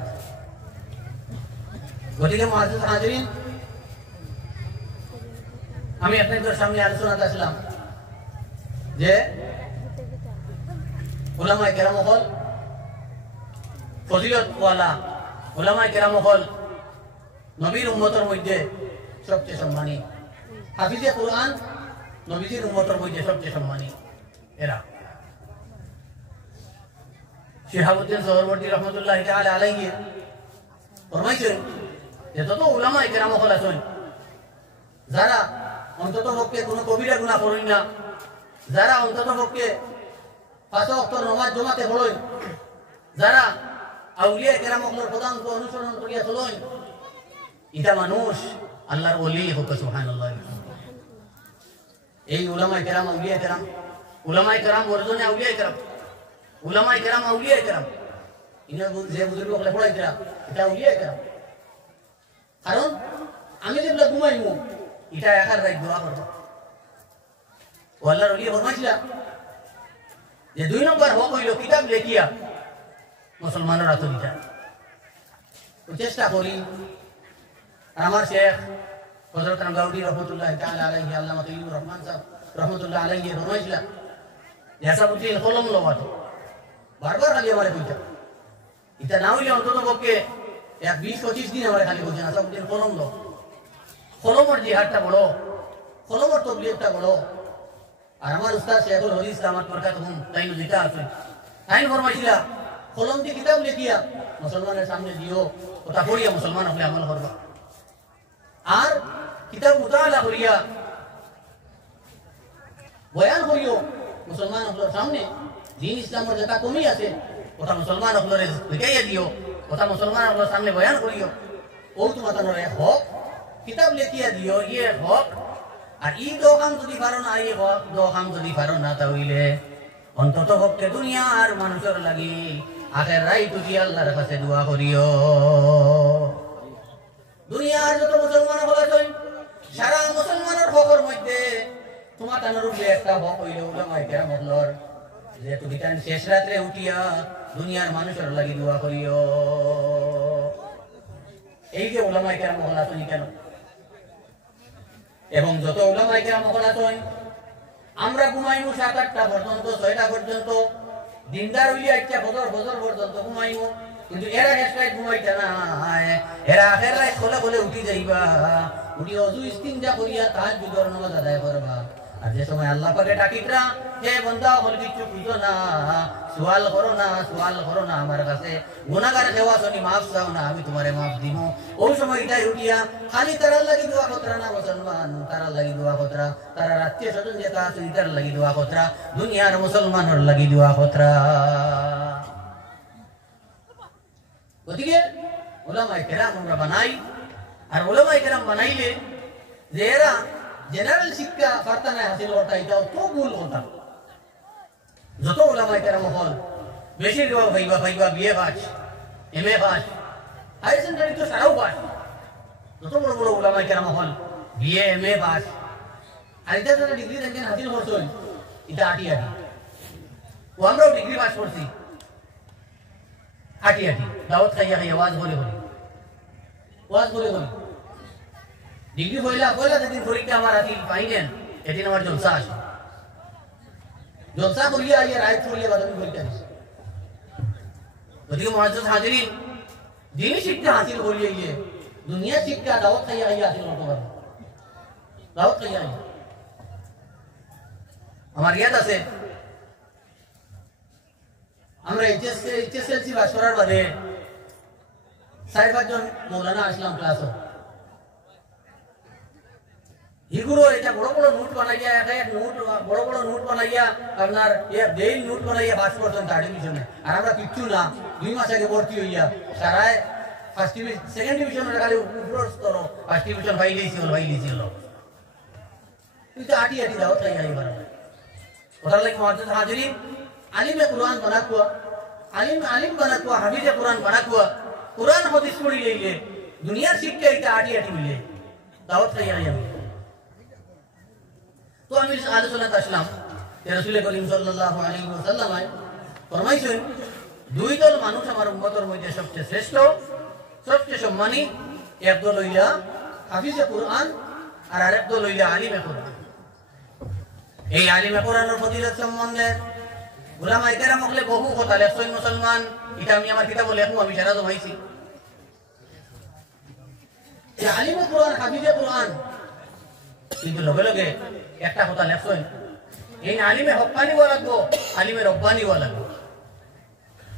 গতিকে মুআজ্জিজ হাজিরিন আমি আপনাদের সামনে আলোচনাতে আসলাম যে উলামায়ে কেরাম হল ফজিলত ওয়ালা উলামায়ে কেরাম হল নবীর উম্মতের মধ্যে সবচেয়ে সম্মানী হাফিজে কুরআন নবীজির উম্মতের মধ্যে সবচেয়ে সম্মানী এরা শিহাবুদ্দিন সোহরওয়ার্দী রহমতুল্লাহি তাআলা আলাইহি ফরমাইছেন যে যত উলামায়ে কেরাম হল আছেন যারা অন্তত পক্ষে কোনো কবিরা গুনাহ করেন না যারা অন্তত পক্ষে 5 ওয়াক্ত নামাজ জমাতে পড়েন যারা আউলিয়া কেরামকলর পদাঙ্ক অনুসরণ করিয়া চলেন ইটা মানুষ আল্লাহর ওলি হোক সুবহানাল্লাহ। এই উলামায়ে কেরাম আউলিয়ায়ে কেরাম, উলামায়ে কেরাম বর্জনে আউলিয়ায়ে কেরাম, উলামায়ে কেরাম আউলিয়ায়ে কেরাম, ইনা যে বুজুর্গ হলে পড়াইতরা এটা আউলিয়ায়ে কেরাম। কারণ আমি যেগুলো ঘুমাইমু এটা একার রাত দোয়া করবো। ও আল্লাহর ওলি ফরমাইছিলা যে 2 নম্বর হক হইল কিতাব লেখিয়া মুসলমানের আত্মীয়তা। চেষ্টা করি আমার শেখ হযরত গাউদি রহমাতুল্লাহ তাআলা আলাইহি, আল্লামা তৈয়বুর রহমান সাহেব রহমাতুল্লাহ আলাইহি ফরমাইছিলা যে আসাবুদ্দিন কলম লওয়াতো বারবার খালি আমারে কইতা, এটা না হইলে অন্তত পক্ষে 20-25 দিন আমারে খালি বলছেন আসাবুদ্দিন কলম লো। কলমের জিহাদটা বড়, কলমের তবলিগটা বড়। আর আমার উস্তাদ শেখুল হদিস দামাত বরকাতুহুম তাই যেটা আছে তাই ফরমাইছিলা কলম দিয়ে কিতাব লিখিয়া মুসলমানের সামনে দিও, ওটা পড়িয়া মুসলমান হলে আমল করবা। আর কিতাব মুতাআলা করিয়া বয়ান করিও মুসলমান হলের সামনে। দিন ইসলামের যেটা কমি আছে ওটা মুসলমান হলের দেখাইয়া দিও, ওটা মুসলমান হলের সামনে বয়ান করিও। ও তোমার হক কিতাব লিখিয়া দিও, ইয়ে হক। আর ই দোকান যদি পারো না, এই হক দোকান যদি পারো না, তাহলে অন্তত পক্ষে দুনিয়ার মানুষের লাগি আখের রাই তুই আল্লাহর কাছে দোয়া করিও। দুনিয়ার যত মুসলমান বলেছেন সারা মুসলমানের হকের মধ্যে তোমার তানোর উপরে একটা হক হইল উলামায়ে কেরাম হলর যে তুমি তান শেষ রাত্রে উঠিয়া দুনিয়ার মানুষের লাগি দোয়া করিও। এই যে উলামায়ে কেরাম হল আছেন কেন, এবং যত উলামায়ে কেরাম হল আছেন আমরা ঘুমাইমু 7-8টা পর্যন্ত, 6টা পর্যন্ত, দিনদার হইয়া ইচ্ছা বছর পর্যন্ত ঘুমাইমু। কিন্তু এরা হেসরাই ঘুমাইতা না, এরা আখের রাত খোলে উঠি যাইবা, উঠি অজু ইস্তিনজা করিয়া তাহাজ্জুদের নামাজ আদায় করবা। আর যে সময় আল্লাহ পাকে ডাকিতরা হে বান্দা হল কিছু বুঝো না, সওয়াল করো না আমার কাছে, গুনাহগার দেওয়া শুনি মাফ চাও না, আমি তোমারে মাফ দিব। ওই সময় এটাই উঠিয়া খালি তারার লাগি দোয়া কতরা না মুসলমান, তারার লাগি দোয়া কতরা, তারা আত্মীয় স্বজন যেটা আছে তার লাগি দোয়া কতরা, দুনিয়ার মুসলমানের লাগি দোয়া কতরা। গতিকে উলামায়ে কেরাম আমরা বানাই। আর উলামায়ে কেরাম বানাইলে যে এরা জেনারেল শিক্ষা ফারতানায় হাসিল করতা, এটাও তো ভুল কথা। যত উলামায়ে কেরাম হল বেশিরভাগ ভাইবা BA pass, MA pass, higher secondary তো সারাও পাস। যত বড় বড় উলামায়ে কেরাম হল বিএ এমএ পাস। আর এটা যারা ডিগ্রি রেঞ্জেন হাসিল করছেন এটা আটি ও আমরাও ডিগ্রি পাস করছি আটি দাওয়াত খাইয়া ওয়াজ বলে ডিগ্রি পয়লা যেদিন পরীক্ষা আমার হাসিল পাইলেন এদিন আমার জলসা আসে, জলসা করিয়া আইয়া রায় পড়িয়া বাদামি পরীক্ষা দিছে। গতিকে মুআজ্জাজ হাজিরিন, দিন শিক্ষা হাসিল করিয়া গিয়ে দুনিয়া শিক্ষা দাওয়াত খাইয়া হাসিল করতে পারবে। দাওয়াত খাইয়া আমার ইয়াদ আছে আমরা এইচএসএলসি পাস করার বাদে 4-5 জন মৌলানা আসলাম ক্লাসও। এগুলো এটা বড় বড় নোট বানাইয়া এক নোট বড় বড় নোট বানাইয়া আপনার দেই নোট বানাইয়া পাস করছেন অ্যাডমিশনে। আর আমরা কিচ্ছু না, 2 মাস আগে ভর্তি হইয়া সারায় ফার্স্ট ডিভিশন সেকেন্ড ডিভিশনের খালি উপর স্তর ফার্স্ট ডিভিশন পাইলেইছি হলো। কিন্তু আটি দাও তাই আইবার ওটার লাগে মুআজ্জাজ হাজিরিন, আলিমে কুরআন বানাকুয়া, আলিম বানাকুয়া, হাফিজে কুরআন বানাকুয়া, কুরআন হাদিস পড়ি লইলে দুনিয়ার শিক্ষা এটা আটি মিলে দাওয়াত খাইয়া আমি। তো আমি আলোচনাতে আসলাম যে রাসূল করিম সাল্লাল্লাহু আলাইহি ওয়াসাল্লাম ফরমাইছেন 2 দল মানুষ আমার উম্মতের মধ্যে সবচেয়ে শ্রেষ্ঠ, সবচেয়ে সম্মানী। এক দল হইলা হাফিজে কুরআন আর আরেক দল হইলা আলিমে কুরআন। এই আলিমে কুরআনের ফজিলত সম্বন্ধে উলামায়ে কেরাম হলে বহু কথা লেখছেন মুসলমান। এটা আমি আমার কিতাবে লেখু, আমি সারা জমাইছি। এই আলিমে কুরআন হাফিজে কুরআন কিন্তু লগে লগে একটা কথা লেখছেন, এই আলিমে হক্কানি হওয়া লাগবো, আলিমে রব্বানি হওয়া লাগবো।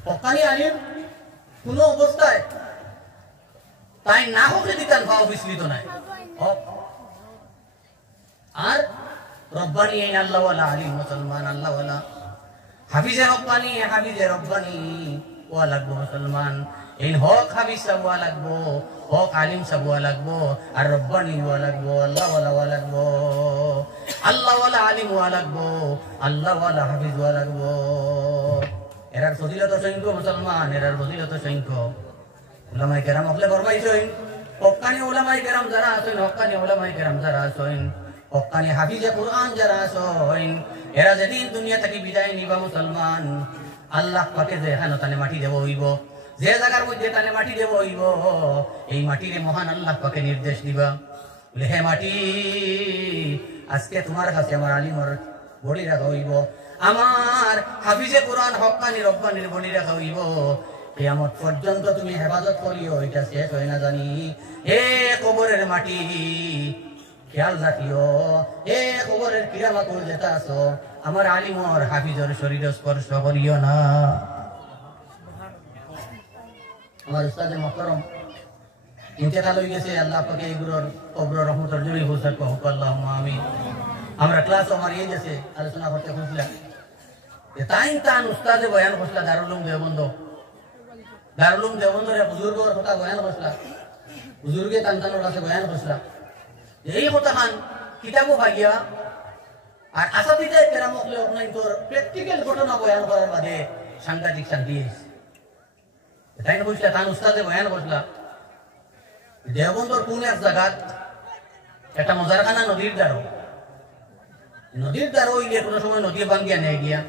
হক্কানি আলিম কোন অবস্থায় তাই না হোক দিতান ভাও বিস্মিত নাই। আর রব্বানি এই আল্লাহওয়ালা আলিম মুসলমান আল্লাহওয়ালা, হাফিজে রব্বানি হাফিজে রব্বানি ওয়া লাগবো মুসলমান এই হক হাবিজ হওয়া লাগবো হক আলিম হওয়া লাগবো আর রব্বানি হওয়া লাগবো আল্লাহ ওয়ালা হওয়া লাগবো আল্লাহ ওয়ালা আলিম হওয়া লাগবো আল্লাহ ওয়ালা হাফিজ হওয়া লাগবো এরার ফজিলত সংখ্য মুসলমান এরার ফজিলত সংখ্য উলামায়ে কেরাম আপনি ফরমাইছেন হক্কানি উলামায়ে কেরাম যারা আছেন হক্কানি উলামায়ে কেরাম যারা আছেন হক্কানি হাফিজে কুরআন যারা আছেন এরা যেদিন দুনিয়া থেকে বিদায় নিবা মুসলমান আল্লাহ পাকে যে এখানে তানে মাটি দেব হইব যে জায়গার মধ্যে তানে মাটি দেব হইব এই মাটিরে মহান আল্লাহ পাকে নির্দেশ দিবা বলে হে মাটি আজকে তোমার কাছে আমার আলিমর বডি রাখা হইব আমার হাফিজে কোরআন হক্কানি রব্বানির বডি রাখা হইব কিয়ামত পর্যন্ত তুমি হেফাজত করিও এটা শেষ হয় না জানি হে কবরের মাটি খেয়াল রাখিও হে কবরের কিরামাতুল যেটা আছো আমার আলিমর হাফিজর শরীর স্পর্শ করিও না আমার উস্তাদে মুহতারাম ইন্তেকাল হয়ে গেছে আল্লাহ পাকে এগুলোর কবর রহমতের জুড়ি হুসার কহ আল্লাহুম্মা আমিন আমরা ক্লাস আমার এই গেছে আলোচনা করতে খুঁজলাম যে তান উস্তাদে বয়ান করছিলা দারুল উলুম দেওবন্দের বুজুর্গর কথা বয়ান করছিলা বুজুর্গে তানতানোর কাছে বয়ান করছিলা এই কথা খান কিতাবও ভাগিয়া আর আসাদিতে কেরামকলে আপনার তোর প্র্যাকটিক্যাল ঘটনা বয়ান করার বাদে সাংঘাতিক শান্তি তাই না বুঝলা তান উস্তাদে বয়ান করছিলা দেওবন্দর কোন এক জায়গাত একটা মজারখানা নদীর দ্বারা হইলে কোনো সময় নদী ভাঙ্গিয়া নেয় গিয়া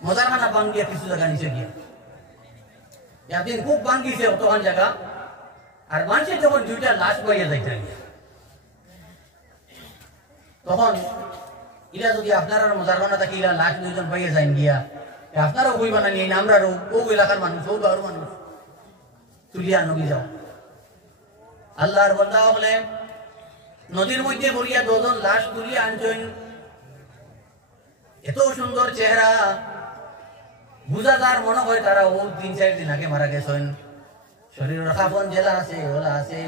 মজারখানা ভাঙ্গিয়া কিছু জায়গা নিচে গিয়া একদিন খুব ভাঙ্গিছে অতখান জায়গা আর মানুষের যখন দুইটা লাশ বইয়া যাইতে তখন ইরা যদি আপনারা মজারখানা থাকি ইরা লাশ দুইজন বইয়া যাইন গিয়া আপনারাও বই বানা নিয়ে আমরা ও এলাকার মানুষ ও গাঁর মানুষ তুলিয়া নদী যাও আল্লাহর বান্দা বলে নদীর মধ্যে ভরিয়া দুজন লাশ তুলিয়া আনছেন এত সুন্দর চেহারা বুঝা যার মনে হয় তারা ও 3-4 দিন আগে মারা গেছেন শরীরের কাফন জেলা আছে ওলা আছে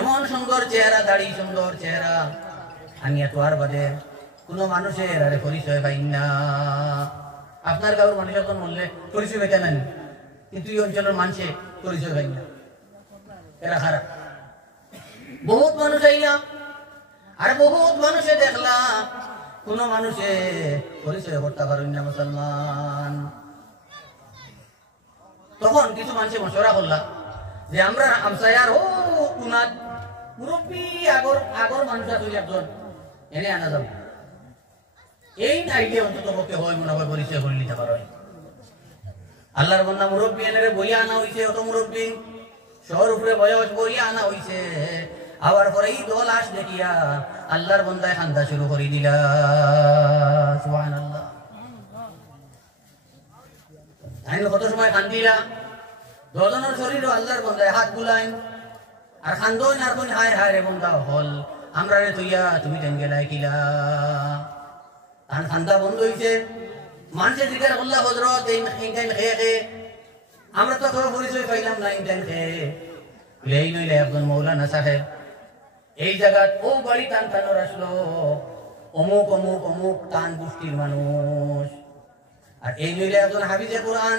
এমন সুন্দর চেহারা দাড়ি সুন্দর চেহারা আমি এত আর বাদে কোনো মানুষের আরে পরিচয় পাই না আপনার গাঁর মানুষ এখন বললে পরিচয় পেতে নেন কিন্তু এই অঞ্চলের মানুষে পরিচয় পাই না এরা খারাপ বহুত মানুষ আইলা আর বহুত মানুষে দেখলা কোন মানুষে পরিচয় করতে পারেন না মুসলমান তখন কিছু মানুষে মশরা করলা যে আমরা আমসায়ার ও কুনাদ মুরব্বী আগর মানুষ আছে একজন এনে আনা যাব এই নাইলে অন্তত পক্ষে হয় মনে হয় পরিচয় করে নিতে পারো আল্লাহর বান্দা মুরব্বী এনে বইয়া আনা হইছে অত মুরব্বী শহর উপরে বয়স বইয়া আনা হইছে আবার পরে এই দল আস দেখিয়া আল্লাহর বান্দায় খান্দা শুরু করে দিলা সুবহানাল্লাহ আইন কত সময় কান্দিলা দজনের শরীর আল্লাহর বান্দায় হাত বুলাইন আর খান্দইন আর কোন হায় হায় রে বান্দা হল আমরা রে তুইয়া তুমি তেন গেলাই কিলা তান খান্দা বন্ধ হইছে মানুষে জিজ্ঞাসা করলা হযরত এই টাইম খেয়ে আমরা তো কোনো পরিচয় পাইলাম না এই টাইম খেয়ে এই নইলে একজন মৌলানা সাহেব এই জায়গাত ও বাড়ি টানটানোর আসলো অমুক অমুক অমুক টান গোষ্ঠীর মানুষ আর এই নইলে একজন হাফিজে কোরআন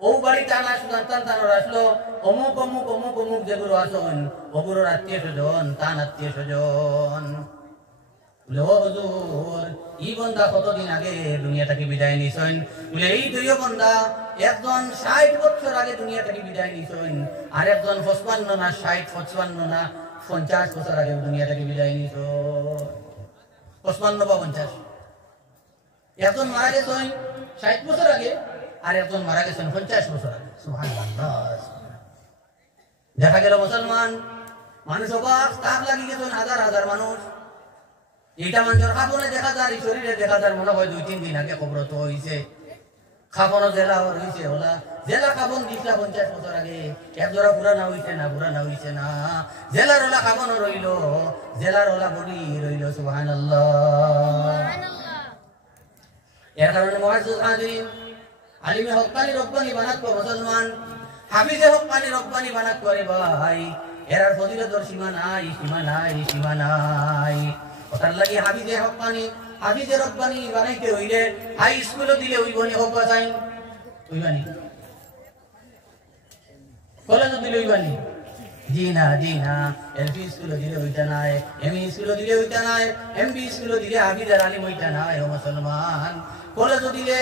ও বাড়ি টানানোর আসলো অমুক অমুক অমুক অমুক যেগুলো আসন ওগুলোর আত্মীয় স্বজন টান আত্মীয় স্বজন হুজুর ই বন্দা কতদিন আগে দুনিয়া থেকে বিদায় নিছেন বলে এই দুইও বন্দা একজন 60 বছর আগে দুনিয়া থেকে বিদায় নিছেন আর একজন 55 না 60 55 না 50 বছর আগে দুনিয়া থেকে বিদায় নিছ 55 বা 50 একজন মারা গেছেন 60 বছর আগে আর একজন মারা গেছেন 50 বছর আগে সুবহানাল্লাহ দেখা গেল মুসলমান মানুষ অবাক তাক লাগি গেছেন হাজার হাজার মানুষ এইটা মানুষের খাবনে দেখা যায় শরীরে দেখা যায় মনে হয় 2-3 দিন আগে খবর তো হয়েছে খাবনো জেলা হয়েছে ওলা জেলা খাবন দিছিলা 50 বছর আগে একজোড়া পুরানা হইছে না জেলার ওলা খাবনো রইল জেলার ওলা বডি রইল সুবহানাল্লাহ এর কারণে মুআজ্জিজ হাজিরিন আলিমে হক্কানি রব্বানি বানাত কো মুসলমান হাফিজে হক্কানি রব্বানি বানাত করে ভাই এর ফজিলতের সীমা নাই ওটার লাগি হাফিজে হক্কানি হাফিজে রব্বানি বানাইতে হইলে হাই স্কুলে দিলে হইব নি হোক চাই হইবানি কলেজ দিলে হইবানি জি না এলপি স্কুলে দিলে হইতা নাই এমই স্কুলে দিলে হইতা নাই এমবি স্কুলে দিলে হাফিজের আলিম হইতা নাই ও মুসলমান কলেজ দিলে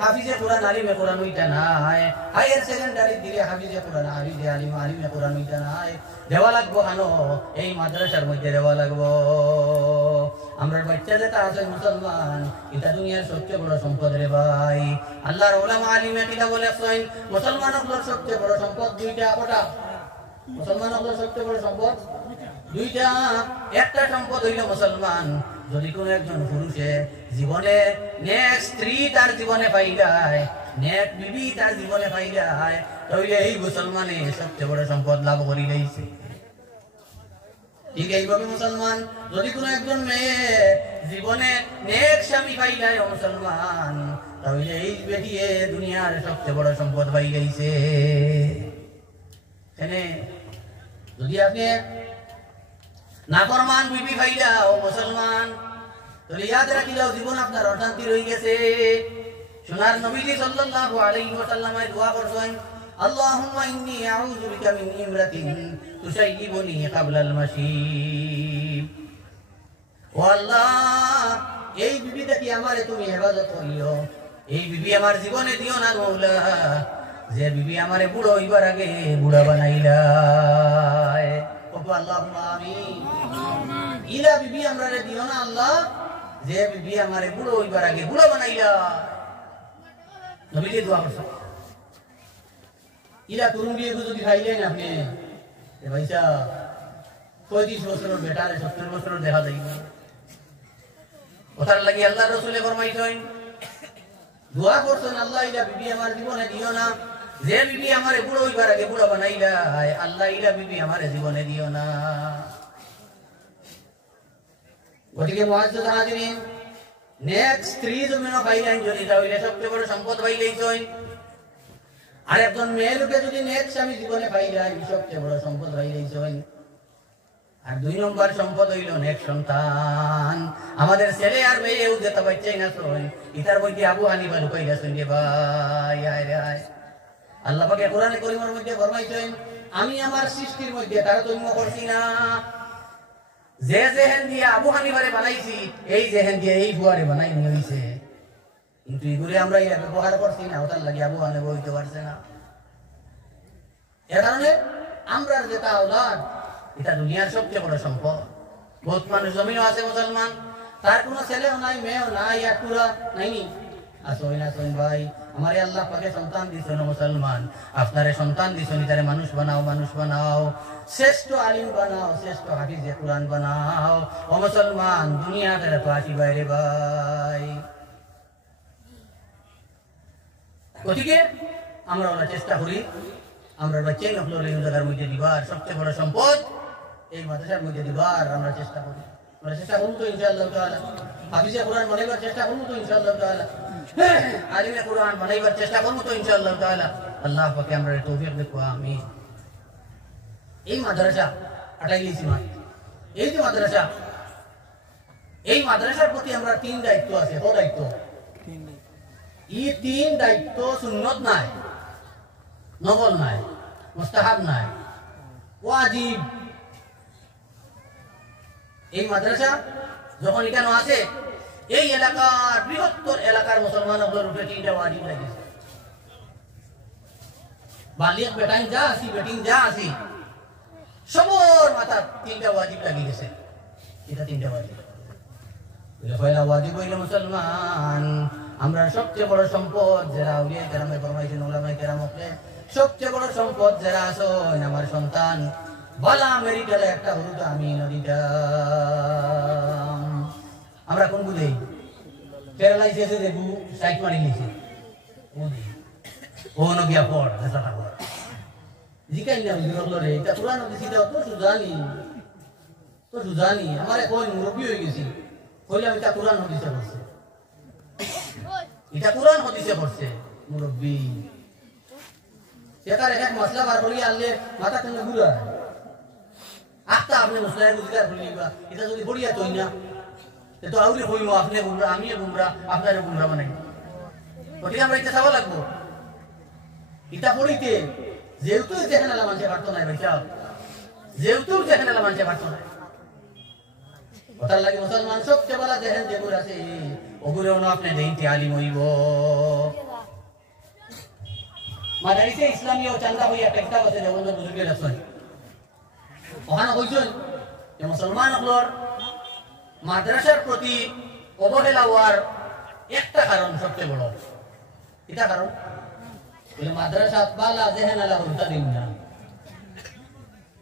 হাফিজে কোরআন আলিমে কোরআন হইতা নাই হায়ার সেকেন্ডারি দিলে হাফিজে কোরআন হাফিজে আলিমে কোরআন হইতা নাই দেওয়া লাগবো আনো এই মাদ্রাসার মধ্যে দেওয়া লাগবো আমরা বাচ্চা যেটা আছে মুসলমান এটা দুনিয়ার সবচেয়ে বড় সম্পদ রে ভাই আল্লাহর উলামা আলিমে কিতা বলেছেন মুসলমানদের সবচেয়ে বড় সম্পদ দুইটা কটা মুসলমানদের সবচেয়ে বড় সম্পদ দুইটা একটা সম্পদ হইল মুসলমান যদি কোন একজন পুরুষে জীবনে নেক স্ত্রী তার জীবনে পাই যায় নেক বিবি তার জীবনে পাই যায় তাহলে এই মুসলমানে সবচেয়ে বড় সম্পদ লাভ করি লইছে ঠিক এইভাবে মুসলমান যদি কোন একজন মেয়ে জীবনে নেক স্বামী পাই যায় মুসলমান তাহলে এই বেটিয়ে দুনিয়ার সবচেয়ে বড় সম্পদ পাই গেছে যদি আপনি নাফরমান বিবি পাই যাও মুসলমান তাহলে ইয়াদ রাখি যাও জীবন আপনার অশান্তি রয়ে গেছে সোনার নবীজি সাল্লাল্লাহু আলাইহি ওয়াসাল্লামে দোয়া করছেন আল্লাহুম্মা ইন্নী আউযু বিকা মিন ইমরাতিন তুসাইয়িবুনি ক্বাবলাল মাশিব ও আল্লাহ এই বিবিটা কি আমারে তুমি হেফাজত করিও এই বিবি আমার জীবনে দিও না মওলা যে বিবি আমারে বুড়ো হইবার আগে বুড়া বানাইলা ওগো আল্লাহুম্মা আমিন ইলা বিবি আমারে দিও না আল্লাহ যে বিবি আমারে বুড়ো হইবার আগে বুড়া বানাইলা নবীজি দোয়া করছেন ইলা করুন দিয়ে যদি খাইলেন আপনি ভাইসা 35 বছরের বেটারে 70 বছরের দেখা যাইব ওটার লাগি আল্লাহ রাসূলে ফরমাইছেন দোয়া করছেন আল্লাহ ইলা বিবি আমার জীবনে দিও না যে বিবি আমারে বুড়ো হইবার আগে বুড়া বানাইলা আল্লাহ ইলা বিবি আমারে জীবনে দিও না ওদিকে মুআজ্জাজ হাজিরিন নেক স্ত্রী জমিন পাইলেন যদি তাহলে সবচেয়ে বড় সম্পদ পাইলেইছেন আর একজন মেয়ে লোকে যদি নেক স্বামী জীবনে পাই যায় সবচেয়ে বড় সম্পদ পাইলেইছেন আর দুই নম্বর সম্পদ হইল নেক সন্তান আমাদের ছেলে আর মেয়েও যেতে পারছে না শোন ইতার মধ্যে আবু হানিফা লুকাই গেছেন রে ভাই আয় আল্লাহ পাকে কোরআনে কারীমের মধ্যে ফরমাইছেন আমি আমার সৃষ্টির মধ্যে তারতম্য করছি না যে জেহেন দিয়ে আবু হানিফারে বানাইছি এই জেহেন দিয়ে এই বুয়ারে বানাই নিয়েছে কিন্তু এগুলো আমরা এটা ব্যবহার করছি না ওটার লাগে আবু হানিফা হইতে পারছে না এর কারণে আমরা যেটা আওলাদ এটা দুনিয়ার সবচেয়ে বড় সম্পদ বহুত মানুষ জমিনও আছে মুসলমান তার কোনো ছেলেও নাই মেয়েও নাই আর পুরা নাইনি আসইন ভাই আমারে আল্লাহ পাকে সন্তান দিছেন মুসলমান আপনারে সন্তান দিছেন তারে মানুষ বানাও শ্রেষ্ঠ আলিম বানাও শ্রেষ্ঠ হাফিজে কুরআন বানাও ও মুসলমান দুনিয়াতে তো আসি বাইরে ভাই ওদিকে আমরা ওরা চেষ্টা করি আমরা বাচ্চাই নকল জায়গার মধ্যে দিবার সবচেয়ে বড় সম্পদ এই মাদ্রাসার মধ্যে দিবার আমরা চেষ্টা করি আমরা চেষ্টা করবো তো ইনশাআল্লাহ তাআলা হাফিজে কুরআন বানাইবার চেষ্টা করবো তো ইনশাআল্লাহ তাআলা আলিমে কুরআন বানাইবার চেষ্টা করবো তো ইনশাআল্লাহ তাআলা আল্লাহ পাকে আমরা তৌফিক দেবো আমিন এই মাদ্রাসা আটাইলিছি মা এই যে মাদ্রাসা এই মাদ্রাসার প্রতি আমরা তিন দায়িত্ব আছে ও দায়িত্ব এই তিন দায়িত্ব সুন্নত নাই নফল নাই মুস্তাহাব নাই ওয়াজিব এই মাদ্রাসা যখন এখানে আছে এই এলাকার বৃহত্তর এলাকার মুসলমানদের উপরে তিনটা ওয়াজিব লাগিয়েছে বালিক বেটাইন যা আসি বেটিন যা আসি সবার মাথা তিনটা ওয়াজিব লাগিয়েছে এটা তিনটা ওয়াজিব পয়লা ওয়াজিব হইল মুসলমান আমরা সবচেয়ে বড় সম্পদ যারা আউলিয়া কেরামে ফরমাইছেন উলামায়ে কেরামকে সবচেয়ে বড় সম্পদ যারা আছেন আমার সন্তান বালা মেডিকেলে একটা হলুদ আমি নদীটা আমরা কোন বুঝেই প্যারালাইসিস দেখু সাইড মারি নিছে ও নগিয়া পড় হাসাটা পড় জিকাই না বিরল রে এটা পুরানো দিছিটা তো সুজানি আমারে কোন মুরব্বি হয়ে গেছি কইলাম এটা কুরআন হাদিসে পড়ছে এটা কুরআন হাদিসে পড়ছে মুরব্বি সেটার এক মশলা বার করি আনলে মাথা কেন ঘুরা আত্মা আপনি মশলায় বুঝিকার বলিবা এটা যদি বড়িয়া তৈ না তো আউরি হইলো আপনি গুমরা আমি গুমরা আপনারে গুমরা বানাই ওটি আমরা এটা চাওয়া লাগবো ইটা পড়িতে যেহেতু যেখানে মানুষে পারতো না ভাই সাহেব, যেহেতু যেখানে মানুষে পারতো না, কথার লাগে মুসলমান সবচেয়ে বলা দেখেন যেগুলো আছে ওগুলো আপনি দেইতে আলিম হইব। মাদারিসে ইসলামী ও চান্দা হইয়া একটা কিতাব আছে দেবন্দর বুজুর্গের আছেন, ওখানে কইছেন যে মুসলমান হলোর মাদ্রাসার প্রতি অবহেলা হওয়ার একটা কারণ সবচেয়ে বড়, এটা কারণ মাদ্রাসা বালা জেহেন আলা হুরতা দিন না,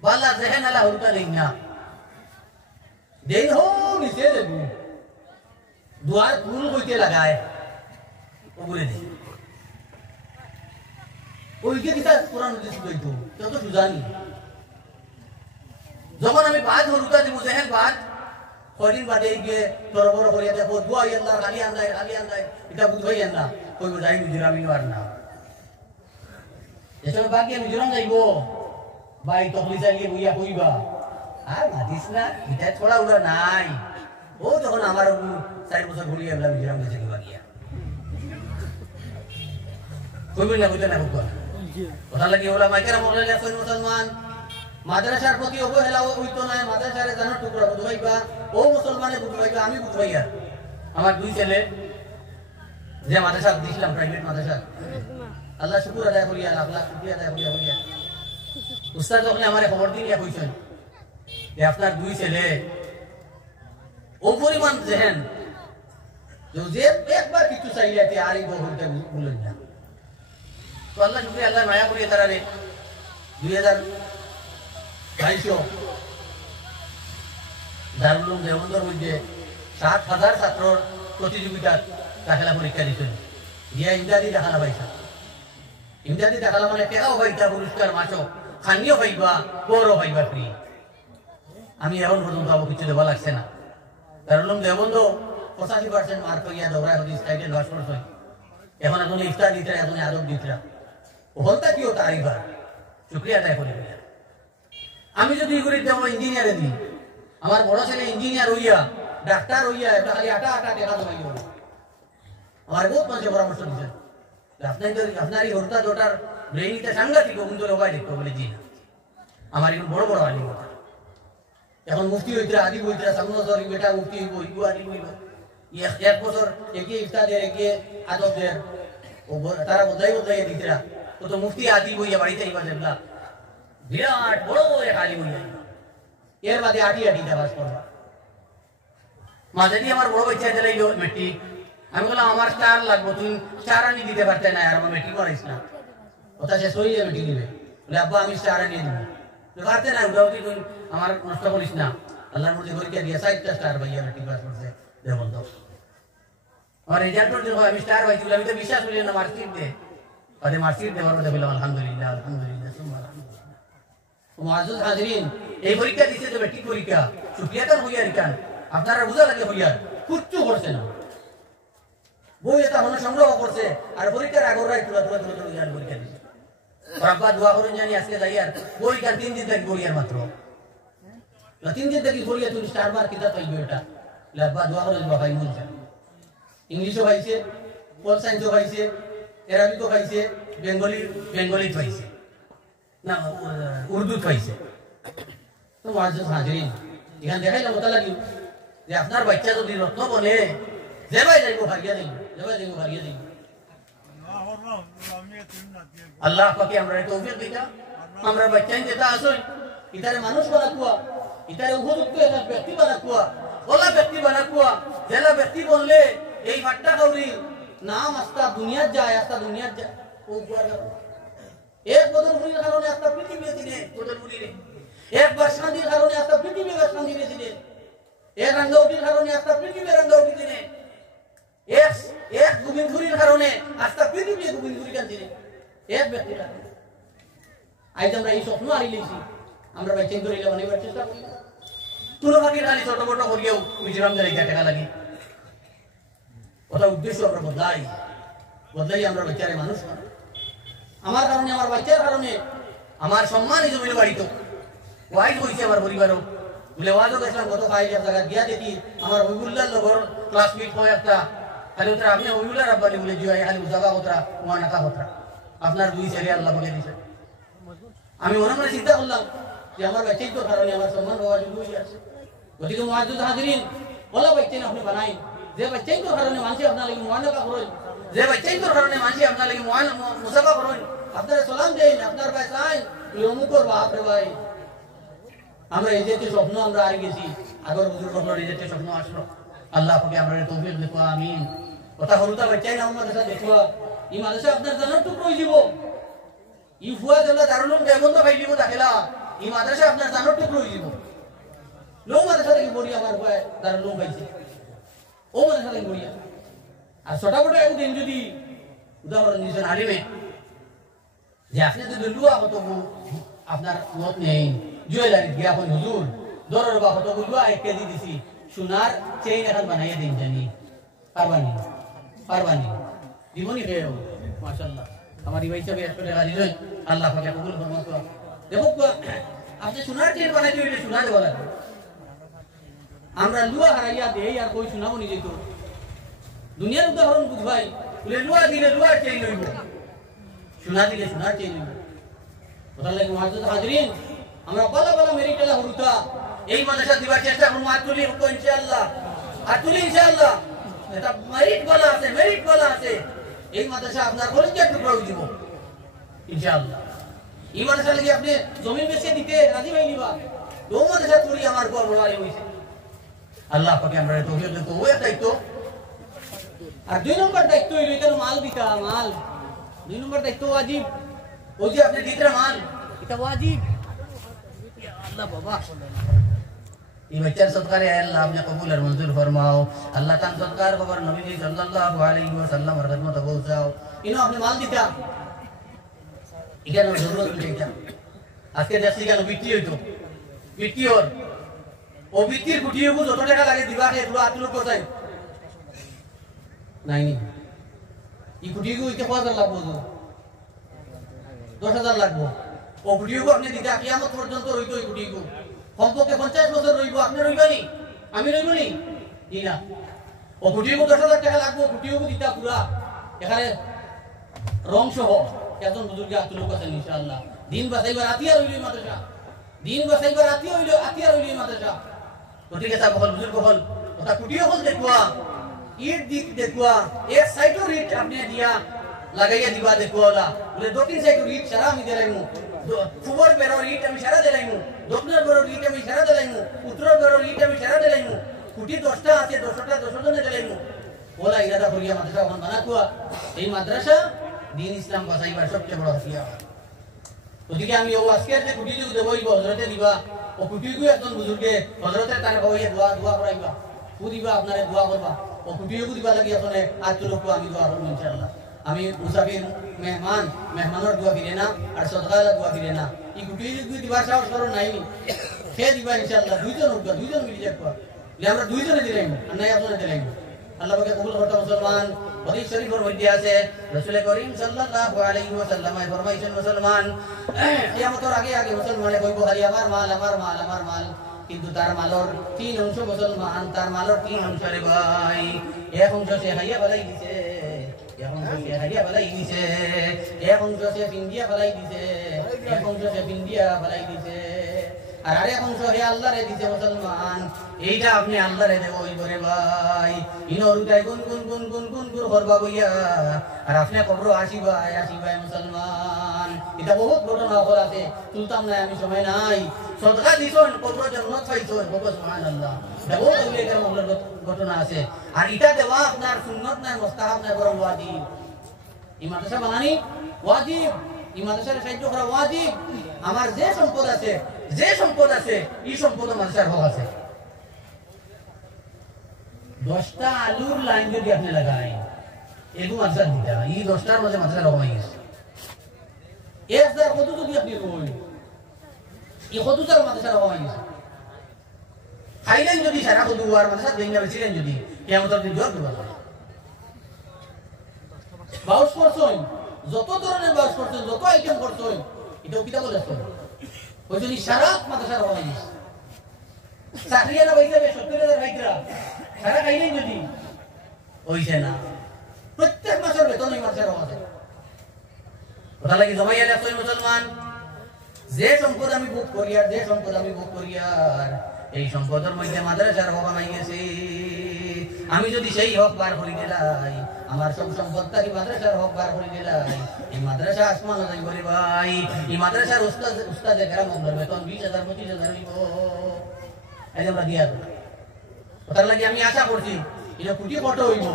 বালা জেহেন আলা হুরতা দিন না, দেন হো নিচে দেবু দুয়ার ফুল হইতে লাগায় ওগুলো দিন ওইকে কিতা কোরআন হাদিস কইতো তত সুজানি। যখন আমি বাদ হরুতা দিব জেহেন বাদ কদিন বাদে গিয়ে তোর বড় করিয়া দেখো দুয়াই আল্লাহ খালি আন্দায় এটা বুঝাই না কইব যাই মিজোরাম আর না এসব বাকি মিজোরাম যাইব ভাই তখলি চালিয়ে বইয়া কইবা আর মাতিস না এটা থোড়া উড়া নাই। ও যখন আমার 4 বছর ঘুরিয়ে আমরা মিজোরাম গেছে গিয়া কইবেন না বুঝতে না কথা লাগে ওলা মাইকেরা মহলে আছে মুসলমান মাদ্রাসার প্রতি অবহেলা হইতো না, মাদ্রাসারে জানার টুকরা বুঝাইবা ও মুসলমানে বুঝাইবা আমি বুঝাইয়া। আমার 2 ছেলে যে মাদ্রাসা দিছিলাম প্রাইভেট মাদ্রাসা, আল্লাহ শুকর আদায় করিয়া আল্লাহ শুকরিয়া আদায় করিয়া উস্তাদ যখন আমারে খবর দিয়া কইছেন যে আপনার 2 ছেলে ও পরিমাণ জেহেন যে একবার কিছু চাইলে আর এই বহুতে বলেন না। তো আল্লাহ শুকরিয়া আল্লাহ মায়া করিয়া তারা 2022 দারুল উলুম দেওবন্দের মধ্যে 7,000 ছাত্রর প্রতিযোগিতার দাখিলা পরীক্ষা দিচ্ছেন দিয়া ইমদাদি দেখালা পাইছা। ইমদাদি দেখালা মানে টেকাও পাইতা পুরস্কার মাসও খানিও পাইবা বড় পাইবা ফ্রি। আমি এখন পর্যন্ত আবার কিছু দেওয়া লাগছে না। দারুল উলুম দেওবন্দ 85% মার্ক হইয়া দৌড়ায় হদিস টাইটেল পাস করছ। এখন এখন ইফতার দিতে এখন আদব দিতে হলতা কিও তারিফার শুক্রিয়া আদায় করি। আমি যদি এগুলি দেবো ইঞ্জিনিয়ারে দিই, আমার বড় ছেলে ইঞ্জিনিয়ার হইয়া ডাক্তার হইয়া এটা খালি আটা টেকা জমাই দেবো। আমার বহুত মানুষের পরামর্শ দিচ্ছেন আপনার এই হরতা জোটার ব্রেইনিতে সাংঘাতিক কিন্তু লোকাই দেখতো বলে জি না আমার এখন বড় বড় আলিম কথা। এখন মুফতি হইতরা আদি হইতরা সামনে বেটা মুফতি হইব ইগু আদি হইব 1 বছর একে ইফতাদের একে আদবদের তারা বদলাই দিতরা তো মুফতি আদি হইয়া বাড়িতে আইবা দেখলা বিরাট বড় এক আলিম হইয়া এর বাদে আটি দেওয়াজ করবা। মাঝে দিয়ে আমার বড় বাচ্চা দিলাইল মেট্রিক, আমি বললাম আমার 4 লাগবো, তুমি 4 আনি দিতে পারতে না আর আমার মেট্রিক করাইস না, কথা শেষ হয়ে যাবে মেট্রিক দিবে বলে আব্বা আমি 4 আনিয়ে দিব পারতে না ওটাও কি তুই আমার নষ্ট করিস না। আল্লাহর মধ্যে পরীক্ষা দিয়ে 4টা স্টার ভাইয়া মেট্রিক পাস করছে দেবল তো আমার রেজাল্ট দিল আমি স্টার পাইছি আমি তো বিশ্বাস করি না মার্কশিট দে আরে মার্কশিট দেওয়ার মধ্যে বললাম আলহামদুলিল্লাহ আলহামদুলিল্লাহ মুআজ্জাজ হাজিরিন এই পরীক্ষা দিতে তো মেট্রিক পরীক্ষা শুকরিয়া কান হইয়া রিকান আপনারা বুঝা লাগে হইয়া কিচ্ছু করছে না বই এটা মনে সংগ্রহ করছে আর পরীক্ষার আগরাই তুলা ইয়ার পরীক্ষা দিছে বাবা দোয়া করুন জানি আজকে যাই আর পরীক্ষা 3 দিন থেকে বইয়ার মাত্র 3 দিন থেকে পরীক্ষা তুমি স্টার মার্ক কিতা পাইবে এটা বাবা দোয়া করুন বাবা ইমন ইংলিশও পাইছে পল সায়েন্সও পাইছে এরাবিকও পাইছে বেঙ্গলি পাইছে না উর্দু পাইছে। তো মুআজ্জাজ হাজিরিন এখানে দেখাইলাম মতো লাগি যে আপনার বাচ্চা যদি রত্ন বলে যেভাবে যাইব ভাগিয়া যাইব আল্লাহ পাকে আমরা তৌফিক দিতা আমরা বাচ্চা যেটা আসল ইতারে মানুষ বানাকুয়া ইতারে উপযুক্ত একটা ব্যক্তি বানাকুয়া ওলা ব্যক্তি বানাকুয়া জেলা ব্যক্তি বললে এই ফাট্টা কাউরি নাম আস্তা দুনিয়াত যায় ও এক বদরপুরির কারণে একটা পৃথিবী দিনে বদরপুরিরে এক বাসকান্দির কারণে একটা পৃথিবী বাসকান্দিরে দিনে এক রাঙ্গাউটির কারণে একটা পৃথিবী রাঙ্গাউটি দিনে এক গোবিন্দপুরির কারণে একটা পৃথিবী গোবিন্দপুরি কান দিনে এক ব্যক্তির কারণে আজ আমরা এই স্বপ্ন আনি লিখছি আমরা বাচ্চা ধরে বানাইবার চেষ্টা করি তুলো বাকি খালি ছোট মোটো করিয়াও মিজোরাম যাই টাকা লাগে ওটা উদ্দেশ্য আমরা বদলাই আমরা বাচ্চারে মানুষ আমার কারণে আমার বাচ্চার কারণে আমার সম্মান এই জমির বাড়িত ওয়াইজ হয়েছে আমার পরিবারও বলে ওয়াজও গেছিলাম গত 5 জায়গা গিয়া দেখি আমার ওইগুল্লার লগর ক্লাসমেট হয় একটা খালি ওরা আপনি ওইগুলার আব্বানি বলে জিয়া খালি জায়গা ওরা ওয়া নাকা হতরা আপনার দুই ছেলে আল্লাহ পাকে দিছে। আমি মনে মনে চিন্তা করলাম যে আমার বাচ্চাই তো কারণে আমার সম্মান হওয়া শুরু হয়ে আছে। গতিকে মুআজ্জিজ হাজিরিন, ওলা বাচ্চাই আপনি বানাই, যে বাচ্চাই তো কারণে মানুষ আপনার লাগি মুআনাকা করেন, যে বাচ্চাই তো কারণে মানুষ আপনার লাগি মুসাফা করেন, আপনারা সালাম দেন, আপনার ভাই চাই অমুকর বাপ রে ভাই। আমরা এই যে স্বপ্ন আমরা আর গেছি, আগর বুজুর্গ হলো এই যে স্বপ্ন আসলো, আল্লাহ পাকে আমরা তৌফিক দেখো, আমিন। কথা হলুতা বাচ্চাই না আমার কাছে দেখো, এই মাদ্রাসা আপনার জানার টুকরো হয়ে যাব। ই ফুয়া জেলা দারুলুম দেবন্ধ ভাই দিব দাখিলা, এই মাদ্রাসা আপনার জানার টুকরো হয়ে যাব। লো মাদ্রাসা থেকে বড়ি আমার ভাই দারুলুম পাইছে, ও মাদ্রাসা থেকে বড়িয়া। আর ছোটাফোটা একদিন যদি উদাহরণ দিয়েছেন আলিমে, যে আপনি যদি লুয়া হতো আপনার মত নেই, জুয়েলারি গিয়া এখন হুজুর দরের বা হতো লুয়া 1 কেজি দিছি, সোনার চেইন এখন বানাইয়া দিন জানি, পারবানি পারবানি দিবনি ফের মাশাআল্লাহ। আমার এই হিসাবে একটা টাকা দিলেন, আল্লাহ পাকে কবুল ফরমাও। দেখো আপনি সোনার চেইন বানাইতে হইলে সোনা দেওয়া লাগবে। আমরা লুয়া হারাইয়া দেই আর কই শোনাবো নিজে তো। দুনিয়ার উদাহরণ বুঝবাই, বলে লুয়া দিলে লুয়ার চেইন হইব, সোনা দিলে সোনার চেইন হইব। কথা লাগে মুআজ্জিজ হাজিরিন, আমরা বলা বলা মেরিটালা হরুতা এই মাদ্রাসা দিবার চেষ্টা করব, আতুলি হতো ইনশাআল্লাহ, আতুলি ইনশাআল্লাহ। এটা মেরিট বলা আছে, মেরিট বলা আছে। এই মাদ্রাসা আপনার কলেজের টুকরা হয়ে যাব ইনশাআল্লাহ। এই মাদ্রাসা লাগি আপনি জমি বেচে দিতে রাজি হই নিবা, ও মাদ্রাসা করি আমার গর্ব হয় হইছে। আল্লাহ পাকে আমরা তৌফিক দেন। তো ওই দায়িত্ব। আর 2 নম্বর দায়িত্ব হইল এখানে মাল দিতা, মাল 2 নম্বর দায়িত্ব ওয়াজিব। ওই যে আপনি দিতে মাল, এটা ওয়াজিব। আল্লাহ বাবা এই বাচ্চার সৎকারে আল্লাহ আপনি কবুল আর মঞ্জুর ফরমাও। আল্লাহ তান সৎকার খবর নবী সাল্লাল্লাহু আলাইহি ওয়াসাল্লাম এর খিদমতে পৌঁছাও। ইনো আপনি মাল দিতা, এখানে জরুরত হইতা। আজকে দেখছি কেন বিক্রি হইতো, বিক্রি হর ও বিক্রির গুটিয়ে যত টাকা লাগে দিবা এগুলো আতুলো কোথায় নাই নি। এই গুটিয়ে হইতে 5000 লাগবো, 10,000 লাগবো। ও গুটিয়ে আপনি দিতে কিয়ামত পর্যন্ত রইতো। এই গুটিয়ে কমপক্ষে 50 বছর রইব, আপনি রইবানি, আমি রইবনি জি না। ও গুটিয়ে 10,000 টাকা লাগবো, গুটিয়ে দিতা পুরা এখানে রং সহ। একজন বুজুর্গ আতুলো আছেন ইনশাআল্লাহ। দিন বাঁচাইবার আতিয়া রইল মাদ্রাসা, দিন বাঁচাইবার আতিয়া হইল, আতিয়া রইল মাদ্রাসা। গতিকে তা বহল বুজুর্গ হল ওটা কুটিয়ে হল দেখুয়া, ইট দিক দেখুয়া, এক সাইডের ইট আপনি দিয়া লাগাইয়া দিবা দেখুয়া, বলে দক্ষিণ সাইডের ইট সারা আমি দিলাইমু, পূর্বের বেরোর ইট আমি সারা দিলাইমু, দক্ষিণের বেরোর ইট আমি সারা দিলাইমু, উত্তরের বেরোর ইট আমি সারা দিলাইমু। কুটি 10টা আছে, 10টা 10 জনে দিলাইমু। ওলা ইরাদা করিয়া মাদ্রাসা এখন বানাকুয়া। এই মাদ্রাসা দিন ইসলাম বাঁচাইবার সবচেয়ে বড় হাতিয়ার। ওদিকে আমি ও আজকের যে কুটি যুগ দেবো হজরতে দিবা, ও কুটিগু একজন বুজুর্গে হজরতের তারে কইয়া দোয়া করাইবা, কু দিবা আপনারে দোয়া করবা, ও কুটিগু দিবা লাগি আসলে আজ লোকও আমি দোয়া করবো ইনশাআল্লাহ। আমি মুসাফির মেহমানের দোয়া ফিরে না, আর সদকালা দোয়া ফিরে না। এই কুটিগু দিবার সাহস করো নাইনি, সে দিবা ইনশাআল্লাহ। দুইজন মিলি যাবা, আমরা 2 জনে দিলাম আর নাই একজনে দিলাম। আল্লাহ পাকে কবুল করতে। মুসলমান হাদিস শরীফের মধ্যে আছে, রাসূল করিম সাল্লাল্লাহু আলাইহি ওয়াসাল্লাম ফরমাইছেন, মুসলমান কিয়ামতের আগে আগে মুসলমানে কইবো খালি আমার মাল আমার মাল আমার মাল, কিন্তু তার মালর 3 অংশ মুসলমান, তার মালর 3 অংশ রে ভাই। এক অংশ সে হাইয়া বালাই দিছে, এক অংশ সে হাইয়া বালাই দিছে, এক অংশ সে পিন্ডিয়া বালাই দিছে, এক অংশ সে পিন্ডিয়া বালাই দিছে, আর আরেক অংশ হে আল্লাহরে দিছে। মুসলমান এইটা আপনি আল্লাহরে দেব ওই করে ভাই। ইনরুটাই গুন গুন গুন গুন গুন গুন করবা বইয়া, আর আপনি কবর আসিবা মুসলমান। এটা বহুত ঘটনা হল আছে, তুলতাম না আমি, সময় নাই। সদকা দিছন কবর জান্নাত পাইছন, বলো সুবহানাল্লাহ। বহুত উল্লেখের মামলার ঘটনা আছে। আর এটা দেওয়া আপনার সুন্নত নাই, মুস্তাহাব নাই, বরং ওয়াজিব। এই মাদ্রাসা বানানি ওয়াজিব, এই মাদ্রাসার সাহায্য করা ওয়াজিব। আমার যে সম্পদ আছে, যে সম্পদ আছে, এই সম্পদ মাদ্রাসার হক আছে। 10টা আলুর লাইন যদি আপনি লাগাই, এগুলো মাদ্রাসা দিতে হয়। এই 10টার মধ্যে মাদ্রাসা রকম হয়ে গেছে। 1000 কত যদি আপনি রই, এই কতটার মাদ্রাসা রকম হয়ে গেছে। খাইলেন যদি সারা কত আর মাদ্রাসা দিন না বেছিলেন যদি কিয়ামতের দিন জবাব দেব। বাউস করছেন, যত ধরনের বাউস করছেন, যত আইটেম করছেন, এটাও কিতা বলেছেন ওই জন্য সারা মাদ্রাসা রকম হয়ে গেছে। চাকরিয়ারা বাইসাবে 70,000 ভাইকরা সারা খাইলেন যদি হইছে না, প্রত্যেক মাসের বেতন এই মাসের আছে। কথা লাগি জমাইয়া রাখছই মুসলমান, যে সম্পদ আমি ভোগ করি আর এই সম্পদের মধ্যে মাদ্রাসার হক আমায় গেছে। আমি যদি সেই হক বার করে দিলাই, আমার সব সম্পদটা কি মাদ্রাসার হক বার করে দিলাই, এই মাদ্রাসা আসমান যাই বলে ভাই, এই মাদ্রাসার উস্তাদে গ্রাম বেতন 20,000 25,000 হইব। এই আমরা দিয়া দেব। ওটার লাগি আমি আশা করছি এটা কোটি কত হইব।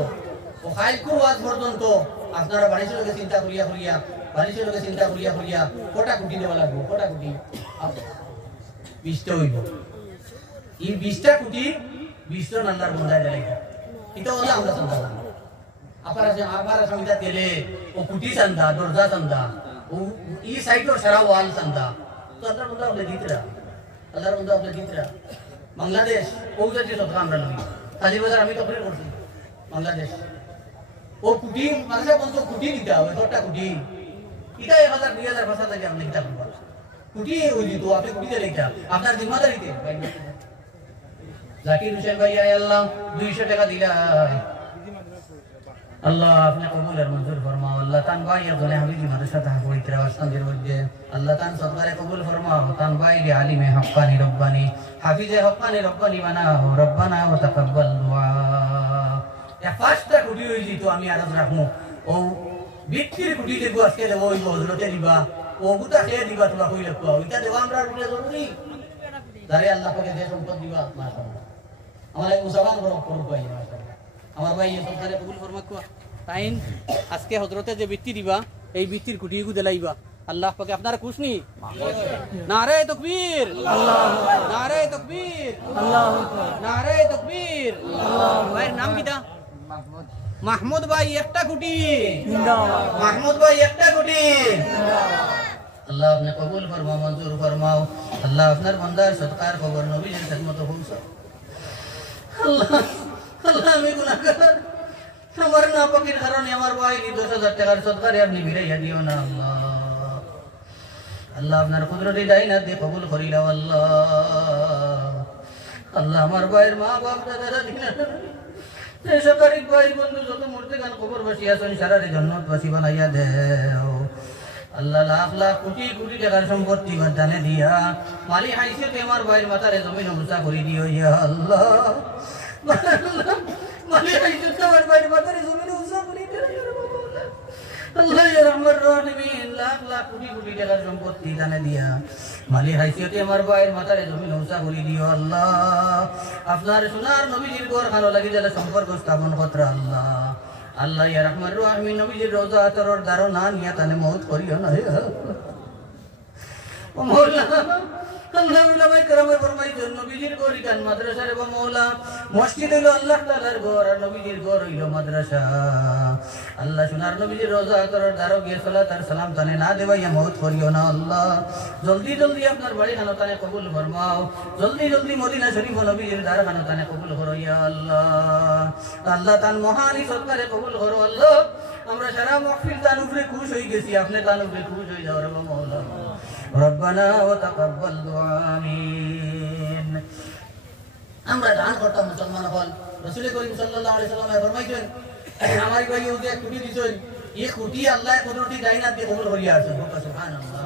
ও খাইল আজ পর্যন্ত আপনারা বাড়ির লোকে চিন্তা করিয়া কটা কোটি দেওয়া লাগবো, কটা কোটি 20টা হইব। এই 20টা কোটি 20টা নান্দার বন্ধায় দেয়, এটা হলে আমরা চিন্তা করবো। আপনারা সমিতা তেলে ও কুটি চান্দা, দরজা চান্দা, ও এই সাইডের সারা ওয়াল চান্দা, তো আল্লাহর বন্ধা আপনি দিতরা। বাংলাদেশ ও যে সব আমরা নই কাজীবাজার আমি তো করছি বাংলাদেশ ও কুটি মাদ্রাসা বন্ধ কুটি দিতে হবে, 100টা কুটি এটা 1,000 2,000 ভাষা থেকে আপনি কিতাব কুটি ওই দিত, আপনি কুটি দিলে এটা আপনার জিম্মাদারিতে। জাকির হোসেন ভাই আল্লাহ 200 টাকা দিলা, আল্লাহ আপনি কবুল আর মঞ্জুর ফরমাও। আল্লাহ তান ভাই এখানে হাবিবি মাদ্রাসা তাহা পবিত্র আস্তানদের মধ্যে আল্লাহ তান সরকারে কবুল ফরমাও। তান ভাই আলিমে হক্কানি রব্বানি হাফিজে হক্কানি রব্বানি বানাও রব্বানা ওয়া তাকাব্বাল দুআ। এ পাঁচটা কুটি হই দিত আমি আরজ রাখমু, ও বিক্রির কুটি দেব আজকে দেব, ওই হযরতে দিবা, ও গুতা খেয়ে দিবা, তোলা কই লাগতো ওইটা দেব আমরা রুলে জরুরি। দারে আল্লাহ পাকে যে সম্পদ দিবা মাশাআল্লাহ, আমার এই মুসাবান করব ভাই মাশাআল্লাহ। আমার ভাই এই সরকারে কবুল ফরমাক তাইন আজকে হযরতে যে বৃত্তি দিবা, এই বৃত্তির কুটিগু দেলাইবা আল্লাহ পাকে আপনারা খুশ নি। নারে তাকবীর আল্লাহু আকবার, নারে তাকবীর আল্লাহু আকবার, নারে তাকবীর আল্লাহু। ভাইয়ের নাম কিটা? মাহমুদ ভাই একটা কুটি জিন্দাবাদ, মাহমুদ ভাই একটা কুটি জিন্দাবাদ। আল্লাহ আপনি কবুল ফরমাও, মঞ্জুর ফরমাও। আল্লাহ আপনার বান্দার সদকার খবর নবীর খিদমত পৌঁছাও। আল্লাহ আমি গুনাহগার, আমার নাপাকের কারণে আমার ভাই 10,000 টাকার সদকারে আপনি বিরাইয়া দিও না আল্লাহ। আল্লাহ আপনার কুদরতি দাইনাত দিয়ে কবুল করিলাম আল্লাহ। আল্লাহ আমার ভাইয়ের মা বাপ দাদারা দিনা সরকারি ভাই বন্ধু যত মূর্তি গান খবর বসি আছেন সারারে জন্নতবাসী বানাইয়া দেও আল্লাহ। লাখ লাখ কোটি কোটি টাকার সম্পত্তি দানে দিয়া মালি হাইসিয়তে আমার ভাইয়ের মাথারে জমিন উঁচা করে দিও ইয়া আল্লাহ। মালি হাইসিয়তে আমার ভাইয়ের মাথারে জমিন উঁচা করে দিও আল্লাহ। ইয়া রহমান রহিম লাখ লাখ কোটি কোটি টাকার সম্পত্তি দানে দিয়া মালি হাইসিয়তে আমার ভাইয়ের মাথারে জমিন উঁচা করে দিও আল্লাহ। আপনার সোনার নবীজির ঘর খানো লাগি যারা সম্পর্ক স্থাপন করা আল্লাহ। আল্লাহ ইয়া রহমান রহিম নবীজির রওজা আতরর দারো না নিয়া তানে মউত করিও না হে ও মওলা। আল্লাহ উলামায়ে কেরামের ফরমাইছেন নবীজির ঘর ইকান মাদ্রাসা রে মওলা, মসজিদ হইল আল্লাহ তাআলার ঘর আর নবীজির ঘর হইল মাদ্রাসা। আল্লাহ সোনার নবীজির রওজা আতরর দারো গিয়ে সালাত আর সালাম তানে না দেবাইয়া মউত করিও না আল্লাহ। জলদি জলদি আপনার বাড়ি খানো তানে কবুল ফরমাও, জলদি জলদি মদিনা শরীফ নবীজির দার খানো তানে কবুল করো ইয়া আল্লাহ। আল্লাহ তান মহানি সরকারে কবুল করো আল্লাহ। আমরা সারা মাহফিল তান উপরে খুশ হয়ে গেছি, আপনি তান উপরে খুশ হয়ে যাও রে মাওলা। রব্বানা ওয়া তাকাব্বাল দুআ আমিন। আমরা দান করতাম মুসলমান হল, রাসূল করিম সাল্লাল্লাহু আলাইহি ওয়াসাল্লাম ফরমাইছেন আমার ভাই ওই যে কুটি দিছেন, এই কুটি আল্লাহ কুদরতি দাইনাত দিয়ে কবুল করিয়া আছেন। সুবহানাল্লাহ।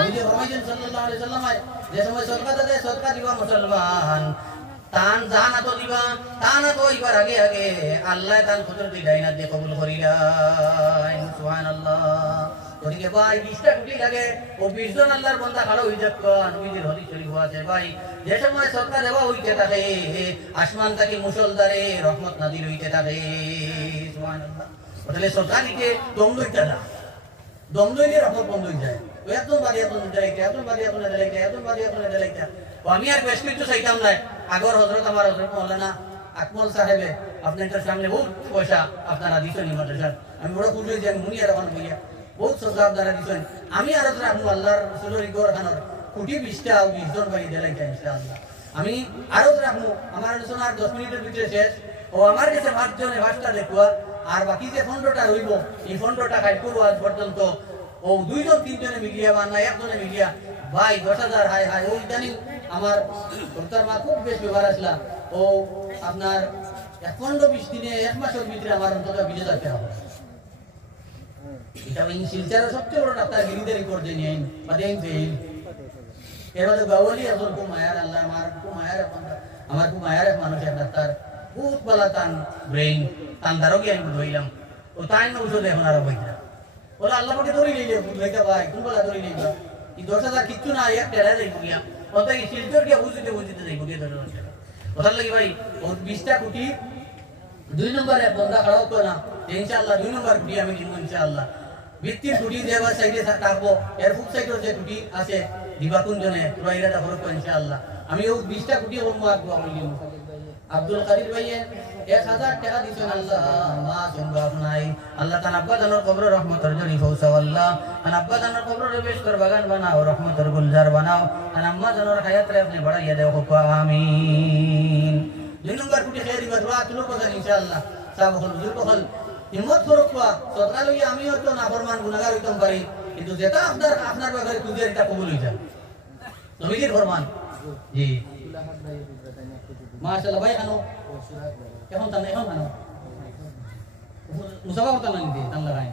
নবী ফরমাইছেন সাল্লাল্লাহু আলাইহি ওয়াসাল্লাম যে সময় সদকা দেয় সদকা দিবা মুসলমান, তান জানা তো দিবা, তানা তো এবার আগে আগে আল্লাহ তান কুদরতি দাইনাত দিয়ে কবুল করিলেন। সুবহানাল্লাহ। ওদিকে ভাই 20টা কোটি লাগে, ও 20 জন আল্লাহর বান্দা খাড়া হয়ে যাক। নবীজির হাদিস শরীফ আছে ভাই যে সময় সরকার দেওয়া হইতে থাকে আসমান থেকে মুসলধারে রহমত নাযিল হইতে থাকে। সুবহানাল্লাহ। ওটালে সরকার দিকে দম লইতে না, দম লইলে রহমত বন্ধ হয়ে যায়। ও একদম বাড়ি এখন দেলাইতে, একদম বাড়ি এখন দেলাইতে, একদম বাড়ি এখন দেলাইতে। ও আমি আর বেশ কিছু চাইতাম না। আগর হযরত আমার হযরত মাওলানা আকমল সাহেবে আপনাদের সামনে বহুত পয়সা আপনারা দিছেন মাদ্রাসার, আমি বড় খুশি হয়েছি। আমি মুনিয়া রহমান বইয়া বহুত সরকার দ্বারা দিছেন। আমি আর আল্লাহর রাসূলের ঘর খানোর কোটি 20টা 20 জন বাড়ি দেলাইতে ইনশাআল্লাহ। আমি আরো রাখবো, আমার আলোচনা আর 10 মিনিটের ভিতরে শেষ। ও আমার কাছে 5 জনে 5টা লেখুয়া, আর বাকি যে 15টা রইব এই 15টা কাজ করবো আজ পর্যন্ত। ও 2 জন 3 জনে মিলিয়া বা না 1 জনে মিলিয়া ভাই 10,000 হাই হাই। ওই জানি আমার ডক্টর মা খুব বেশ ব্যবহার আসলা। ও আপনার 15-20 দিনে 1 মাসের ভিতরে আমার অন্তত 20,000 টাকা হবে। এটা ওই শিলচরের সবচেয়ে বড় ডাক্তার গিরিদের রিপোর্ট দিয়ে নিয়ে বা দেন দেন এর মধ্যে বাউলি আসল খুব মায়ার আল্লাহ আমার খুব মায়ার এক মানুষের ডাক্তার বহুত বলা তান ব্রেইন তান দারোগী আমি ধরলাম ও তাই না ওষুধ এখন আরো বইটা বলে আল্লাহ পাকে ধরি নিলে বুঝলাইতে ভাই কোন বলা ধরি নিবা এই 10,000 কিচ্ছু না এক টেলা যাইব গিয়া অত এই শিলচর গিয়া বুঝতে যাইব গিয়া 10,000 ওটার লাগি ভাই ও 20টা কোটি 2 নম্বরে এক বন্ধা খারাপ তো না ইনশাআল্লাহ 2 নম্বর কোটি আমি দিব ইনশাআল্লাহ ভিত্তির কোটি দেওয়ার সাইডে থাকবো এর ফুক সাইডের যে কোটি আছে দিবা কোন জনে রইলাটা করব ইনশাআল্লাহ আমি ও 20টা কোটি ওর মা দোয়া করিলাম আব্দুল কাদির ভাইয়ে 1000 টাকা দিছেন আল্লাহ মা সম্ভব নাই আল্লাহ তাআলা আব্বা জানের কবরে রহমতের জরি ফৌসা আল্লাহ আর আব্বা জানের কবরে বেশ করে বাগান বানাও রহমতের গুলজার বানাও আর আম্মা জানের হায়াত রে আপনি বাড়াইয়া দেও আমিন 2 নম্বর কোটি খেয়ে দিবা দোয়া তুলো কথা ইনশাআল্লাহ সব হল হুজুর কল হিম্মত করক পা সদকা লই আমি হয়তো নাফরমান গুনাহগার হইতাম পারি কিন্তু যেটা আপনার ব্যাপারে খুঁজে এটা কবুল হই যায় নবীজির ফরমান জি মাশাআল্লাহ ভাই আনো এখন আনো মুসাফা হতা না নিতে তান লাগাই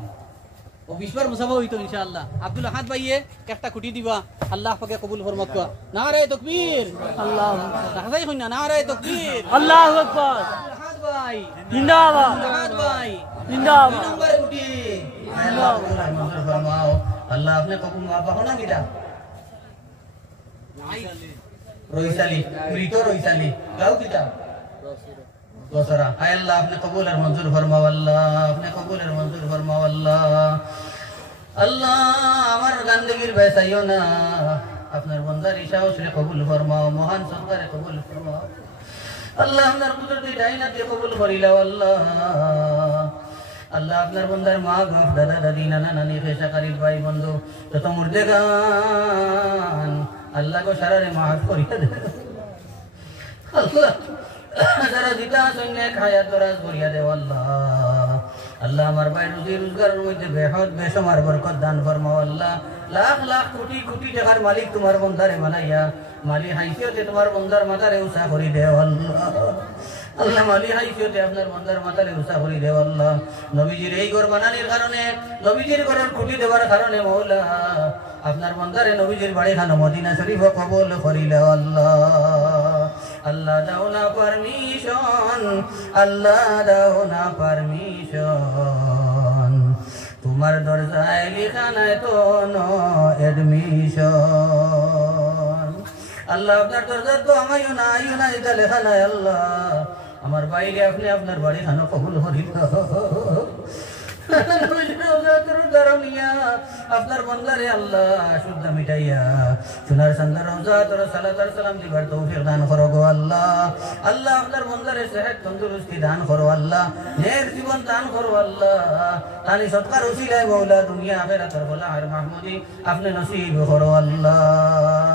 ও 20 বার মুসাফা হইতো ইনশাআল্লাহ আব্দুল আহাদ ভাইয়ে একটা কোটি দিবা আল্লাহ পাকে কবুল ফরমাত কো নারে তাকবীর আল্লাহ রাজাই হইনা নারে তাকবীর আল্লাহু আকবার আহাদ ভাই জিন্দাবাদ আহাদ ভাই জিন্দাবাদ নম্বর কোটি আল্লাহ মঞ্জুর ফরমাও আল্লাহ আপনি কবুল মাফ করো না কিটা রইসালি মৃত রইসালি গাও কিটা দোসরা আয় আল্লাহ আপনি কবুল আর মঞ্জুর ফরমাও আল্লাহ আপনি কবুল আর মঞ্জুর ফরমাও আল্লাহ আল্লাহ আমার গান্দেগীর বেসাইও না আপনার বান্দার ইশাও সে কবুল ফরমাও মহান সরকারে কবুল ফরমাও আল্লাহ আপনার কুদরতি ডাইনাতে কবুল করিলাও আল্লাহ আল্লাহ আপনার বান্দার মা বাপ দাদা দাদি নানা নানি ফেসা কারিব ভাই বন্ধু যত মুর্দে গান আল্লাহ কো সারারে মাফ করিয়া দে আল্লাহ যারা জিতা সৈন্যে খায়াত দরাজ করিয়া দে আল্লাহ আল্লাহ আমার ভাই রুজি রোজগারের মধ্যে বেহদ বেসমার বরকত দান ফরমাও আল্লাহ লাখ লাখ কোটি কোটি টাকার মালিক তোমার বন্দারে মানাইয়া মালি হাইসিয়তে তোমার বন্দার মাথারে উষা করি দে আল্লাহ আল্লাহ মালি হাইসিয়তে আপনার বন্দার মাথারে উষা করি দে আল্লাহ নবীজির এই ঘর বানানোর কারণে নবীজির ঘরের খুঁটি দেওয়ার কারণে মৌলা আপনার বন্দারে নবীজির বাড়ি খানো মদিনা শরীফ কবুল করিলে আল্লাহ আল্লাহ দাও না পারমিশন আল্লাহ দাও না পারমিশন তোমার দরজায় লেখা নাই তো নো এডমিশন আল্লাহ আপনার দরজা তো আমায়ও না আইও না এটা লেখা নাই আল্লাহ আমার বাইরে আপনি আপনার বাড়ি খানো কবুল করিল আপনার বন্দারে আল্লাহ শুদ্ধ মিটাইয়া সোনার সন্দার রোজা তোর সালাতার সালাম দিবার তৌফিক দান করো গো আল্লাহ আল্লাহ আপনার বন্দারে সেহত তন্দুরুস্তি দান করো আল্লাহ নেক জীবন দান করো আল্লাহ তানি সৎকার উসিলায় মৌলা দুনিয়া আখিরাতের বলা আর মাহমুদি আপনি নসিব করো আল্লাহ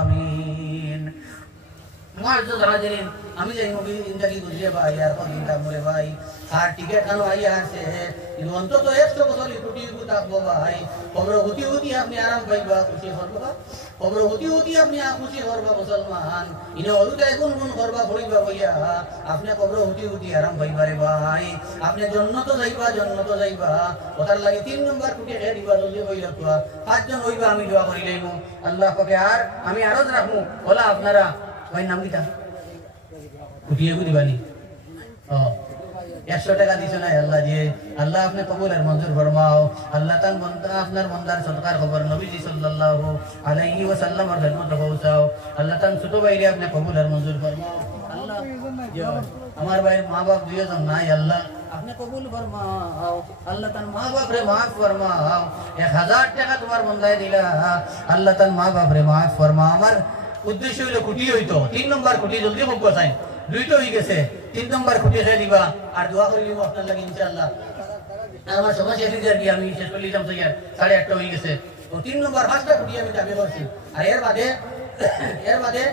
আমিন মুআজ্জাজ হাজিরিন আমি যাই মুভি জিন্দেগি গুজরে ভাই আর কদিন কামরে ভাই আর টিকেট খানো আই আছে কিন্তু অন্তত 100 বছর কোটি থাকবো ভাই খবর হতি আপনি আরাম পাইবা খুশি করবা খবর হতি আপনি খুশি করবা মুসলমান ইনো অলুদাই গুন করবা পড়িবা বইয়া আপনি খবর হতি আরাম পাইবা রে ভাই আপনি জন্নত যাইবা ওটার লাগি 3 নম্বর কোটি খেয়ে দিবা জলদি হই রাখবা 5 জন হইবা আমি দোয়া করি লইমু আল্লাহ পাকে আর আমি আরজ রাখমু বলা আপনারা ভাই নাম কিটা উঠিয়ে দিবানি 100 টাকা দিছো না আল্লাহ দিয়ে আল্লাহ আপনি কবুল আর মঞ্জুর ফরমাও আল্লাহ তান বন্দা আপনার বন্দার সদকার খবর নবীজি সাল্লাল্লাহু আলাইহি ওয়াসাল্লামের খেদমতে পৌঁছাও আল্লাহ তান ছোট ভাইরে আপনি কবুল আর মঞ্জুর ফরমাও আল্লাহ আমার ভাইয়ের মা বাপ দুইজন নাই আল্লাহ আপনি কবুল ফরমাও আল্লাহ তান মা বাপ রে মাফ ফরমাও 1000 টাকা তোমার বন্দায় দিলা আল্লাহ তান মা বাপ রে মাফ ফরমাও আমার উদ্দেশ্য হইলো কোটি হইতো 3 নম্বর কোটি জলদি হোক চাই দুইটা হয়ে গেছে 3 নম্বর কোটি খেয়ে দিবা আর দোয়া করে দিব আপনার লাগে ইনশাআল্লাহ আমার সময় শেষ হয়ে যায় আমি শেষ করে দিতাম স্যার 8:30 হয়ে গেছে তো 3 নম্বর 5টা কোটি আমি দাবি করছি আর এর বাদে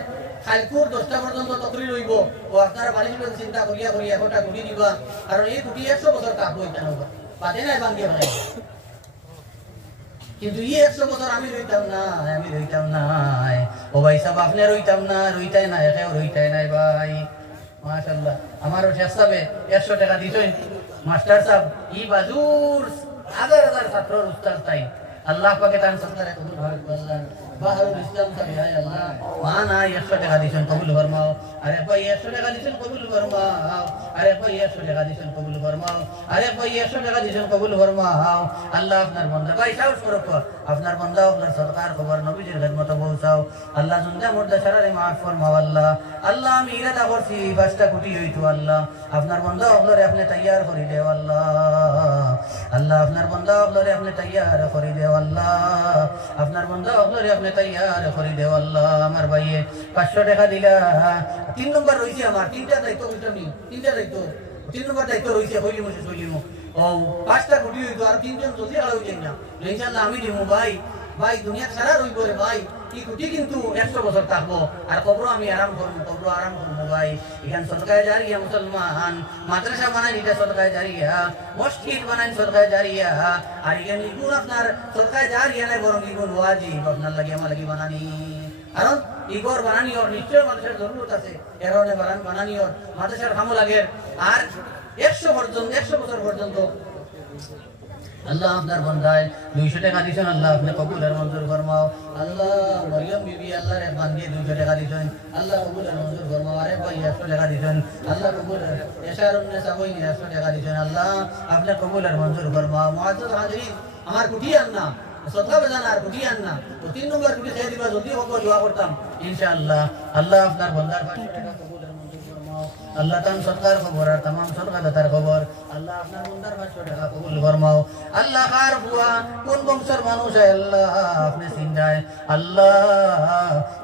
খালপুর 10টা পর্যন্ত তকরির হইব ও আপনারা বাড়ি চিন্তা করিয়া 1টা কোটি দিবা কারণ এই কোটি 100 বছর থাকবো এটা বাদে নাই বাঙ্গিয়ে ভাই কিন্তু 100 বছর আমি রইতাম না ও ভাই সাহেব আপনি রইতাই না একেও রইতাই নাই ভাই মাশাআল্লাহ আমারও শেষ সাহেব 100 টাকা দিছেন মাস্টার সাহেব ই বাজুর হাজার হাজার ছাত্রর উস্তাদ তাই আল্লাহ পাকে তান সরকারে কবুল ফরমাও বাহারুল ইসলাম সাহেব হায় আল্লাহ মানা 100 টাকা দিছেন কবুল ফরমাও আরে ভাই 100 টাকা দিছেন কবুল ফরমাও আরে ভাই 100 টাকা দিছেন কবুল ফরমাও আরে ভাই 100 টাকা দিছেন কবুল ফরমাও আল্লাহ আপনার বান্দা ভাই সাহস করো আপনার বান্দা আপনার সরকার খবর নবীজির খিদমতে পৌঁছাও আল্লাহ জিন্দা মুর্দা সারারে মাফ ফরমাও আল্লাহ আল্লাহ আমি ইরাদা করছি 5টা কোটি হইতো আল্লাহ আপনার বান্দা আপনারে আপনি তৈয়ার করে দেও আল্লাহ আল্লাহ আপনার বান্দা আপনারে আপনি তৈয়ার করে দেও আল্লাহ আপনার বান্দা আপনারে আপনি তৈয়ার করে দেও আল্লাহ আমার ভাইয়ে 500 টাকা দিলা 3 নম্বর রইছে আমার তিনটা দায়িত্ব কইতো নি তিনটা দায়িত্ব 3 নম্বর দায়িত্ব রইছে হইলি মুছে হইলিমু ও 5টা কোটি হইতো আর তিনজন যদি আলো হইছেন না ইনশাআল্লাহ আমি দিমু ভাই ভাই দুনিয়া সারা রইব রে ভাই এই কোটি কিন্তু 100 বছর থাকবো আর কবর আমি আরাম করবো ভাই এখান সদকায়ে জারিয়া মুসলমান মাদ্রাসা বানাই এটা সদকায়ে জারিয়া মসজিদ বানাই সদকায়ে জারিয়া আর এখানে ইগুন আপনার সদকায়ে জারিয়া নাই বরং ইগুন ওয়াজিব আপনার লাগি আমার লাগি বানানি কারণ ইগর বানানি ওর নিশ্চয় মানুষের জরুরত আছে এরনে বানানি ওর মাদ্রাসার কামও লাগে আর 100 বছর পর্যন্ত আল্লাহ আপনার বান্দায় 200 টাকা দিছেন আল্লাহ আপনি কবুল আর মঞ্জুর ফরমাও আল্লাহ মরিয়ম বিবি আল্লাহর রহমান দিয়ে 200 টাকা দিছেন আল্লাহ কবুল আর মঞ্জুর ফরমাও আরে ভাই 100 টাকা দিছেন আল্লাহ কবুল এশারুন নাসা হই 100 টাকা দিছেন আল্লাহ আপনি কবুল আর মঞ্জুর ফরমাও মুআজ্জাজ হাজিরিন আমার কুটি আননা সদকা বাজান আর কুটি আননা তো 3 নম্বর কুটি খেয়ে দিবা যদি হোক দোয়া করতাম ইনশাআল্লাহ আল্লাহ আপনার বান্দার 500 টাকা কবুল আর মঞ্জুর ফরমাও আল্লাহ তান সরকার খবর আর तमाम সরকার দাতার খবর আল্লাহ আপনার বান্দার 500 টাকা কবুল ফরমাও আল্লাহ কার বুয়া কোন বংশের মানুষ আল্লাহ আপনি চিন্তায় আল্লাহ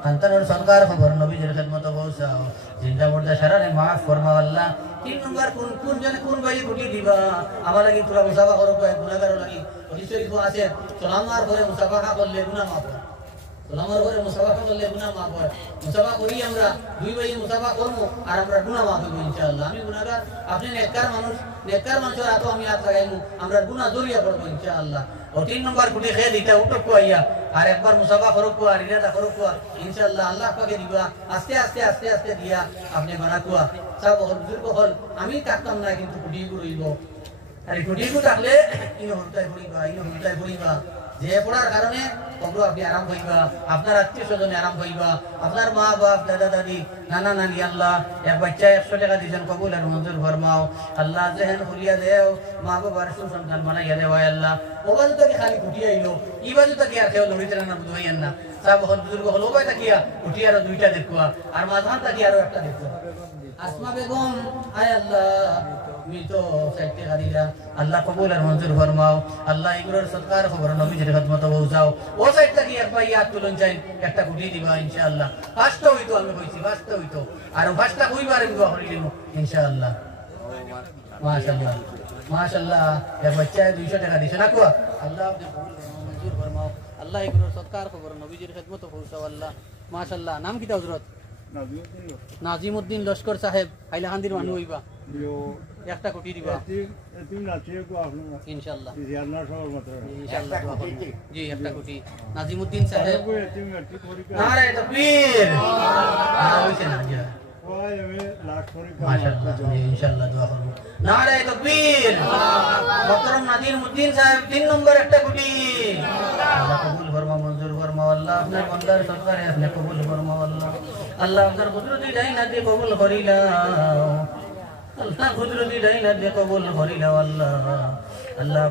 আন্তরের সরকার খবর নবীজির খিদমতে পৌঁছাও চিন্তা করতে সারারে মাফ ফরমাও আল্লাহ 3 নম্বর কোন জনে কোন ভাই কুটি দিবা আমার লাগি পুরা মুসাফা করো কয় গুনাহগার লাগি শরীফ আছে সালামার করে মুসাফা করলে গুনাহ মাফ হয় সালামার করে মুসাফা করলে গুনাহ মাফ হয় মুসাফা করি আমরা দুই ভাই মুসাফা করব আর আমরা গুনাহ মাফ হবে ইনশাআল্লাহ আমি গুনাহগার আপনি নেককার মানুষের হাতে আমি হাত লাগাইমু আমরা গুনাহ জড়িয়ে পড়বো ইনশাআল্লাহ ও 3 নম্বর কুটি খেয়ে দিতা উঠক আইয়া আর একবার মুসাফা করক আর ইরাদা করক ইনশাআল্লাহ আল্লাহ পাকে দিবা আস্তে আস্তে দিয়া আপনি বানাকুয়া সব বুজুর্গ হল আমি থাকতাম না কিন্তু কুটি রইব আর কুটি থাকলে ইনো হলতাই পড়িবা যে পড়ার কারণে কবর আপনি আরাম হইবা আপনার আত্মীয় স্বজনে আরাম হইবা আপনার মা বাপ দাদা দাদি নানা নানি আল্লাহ এক বাচ্চা 100 টাকা দিয়েছেন কবুল আর মঞ্জুর ফরমাও আল্লাহ জেহেন খুলিয়া দেও মা বাবার সুসন্তান বানাইয়া দেও আল্লাহ ওবাজু তাকে খালি কুটি আইলো ইবাজু তাকে আর কেউ লড়িতে না বুঝাইয়েন না সব হল বুজুর্গ হল ওবাই তাকিয়া কুটি আরো 2টা দেখুয়া আর মাঝখান তাকি আরো একটা দেখুয়া আসমা বেগম আয় আল্লাহ মিতো সাইতে গাদিলা আল্লাহ কবুল আর মঞ্জুর ফরমাও আল্লাহ ইগরর সরকার খবর নবীজির খিদমতে পৌঁছাও ও সাইড থেকে এক ভাই হাত তুলন চাই একটা কুটি দিবা ইনশাআল্লাহ ফাস্ট হইতো আমি কইছি ফাস্ট হইতো আর ফাস্টটা কইবারে দিবা হইলিমু ইনশাআল্লাহ মাশাআল্লাহ এক বাচ্চা 200 টাকা দিছে না কো আল্লাহ আপনি কবুল মঞ্জুর ফরমাও আল্লাহ ইগরর সরকার খবর নবীজির খিদমতে পৌঁছাও আল্লাহ মাশাআল্লাহ নাম কি তা হযরত নাজিমউদ্দিন লস্কর সাহেব হাইলাকান্দির মানুষ হইবা একটা কোটি দিবা ইনশাআল্লাহ ইনশাআল্লাহ জি একটা কোটি নাজিমউদ্দিন সাহেব নারে তাকবীর হইছে না জি মাশাআল্লাহ ইনশাআল্লাহ দোয়া করব নারে তাকবীর মুহতারাম নাজিমউদ্দিন সাহেব 3 নম্বর একটা কোটি আল্লাহ কবুল ফরমাও মঞ্জুর ফরমাও আল্লাহ আপনার বান্দার সরকারে আপনি কবুল ফরমাও আল্লাহ আপনার কুদরতি ডাইনা দিয়ে কবুল করিলাও আল্লাহ কুদরতি ডাইনা দিয়ে কবুল করিলাও আল্লাহ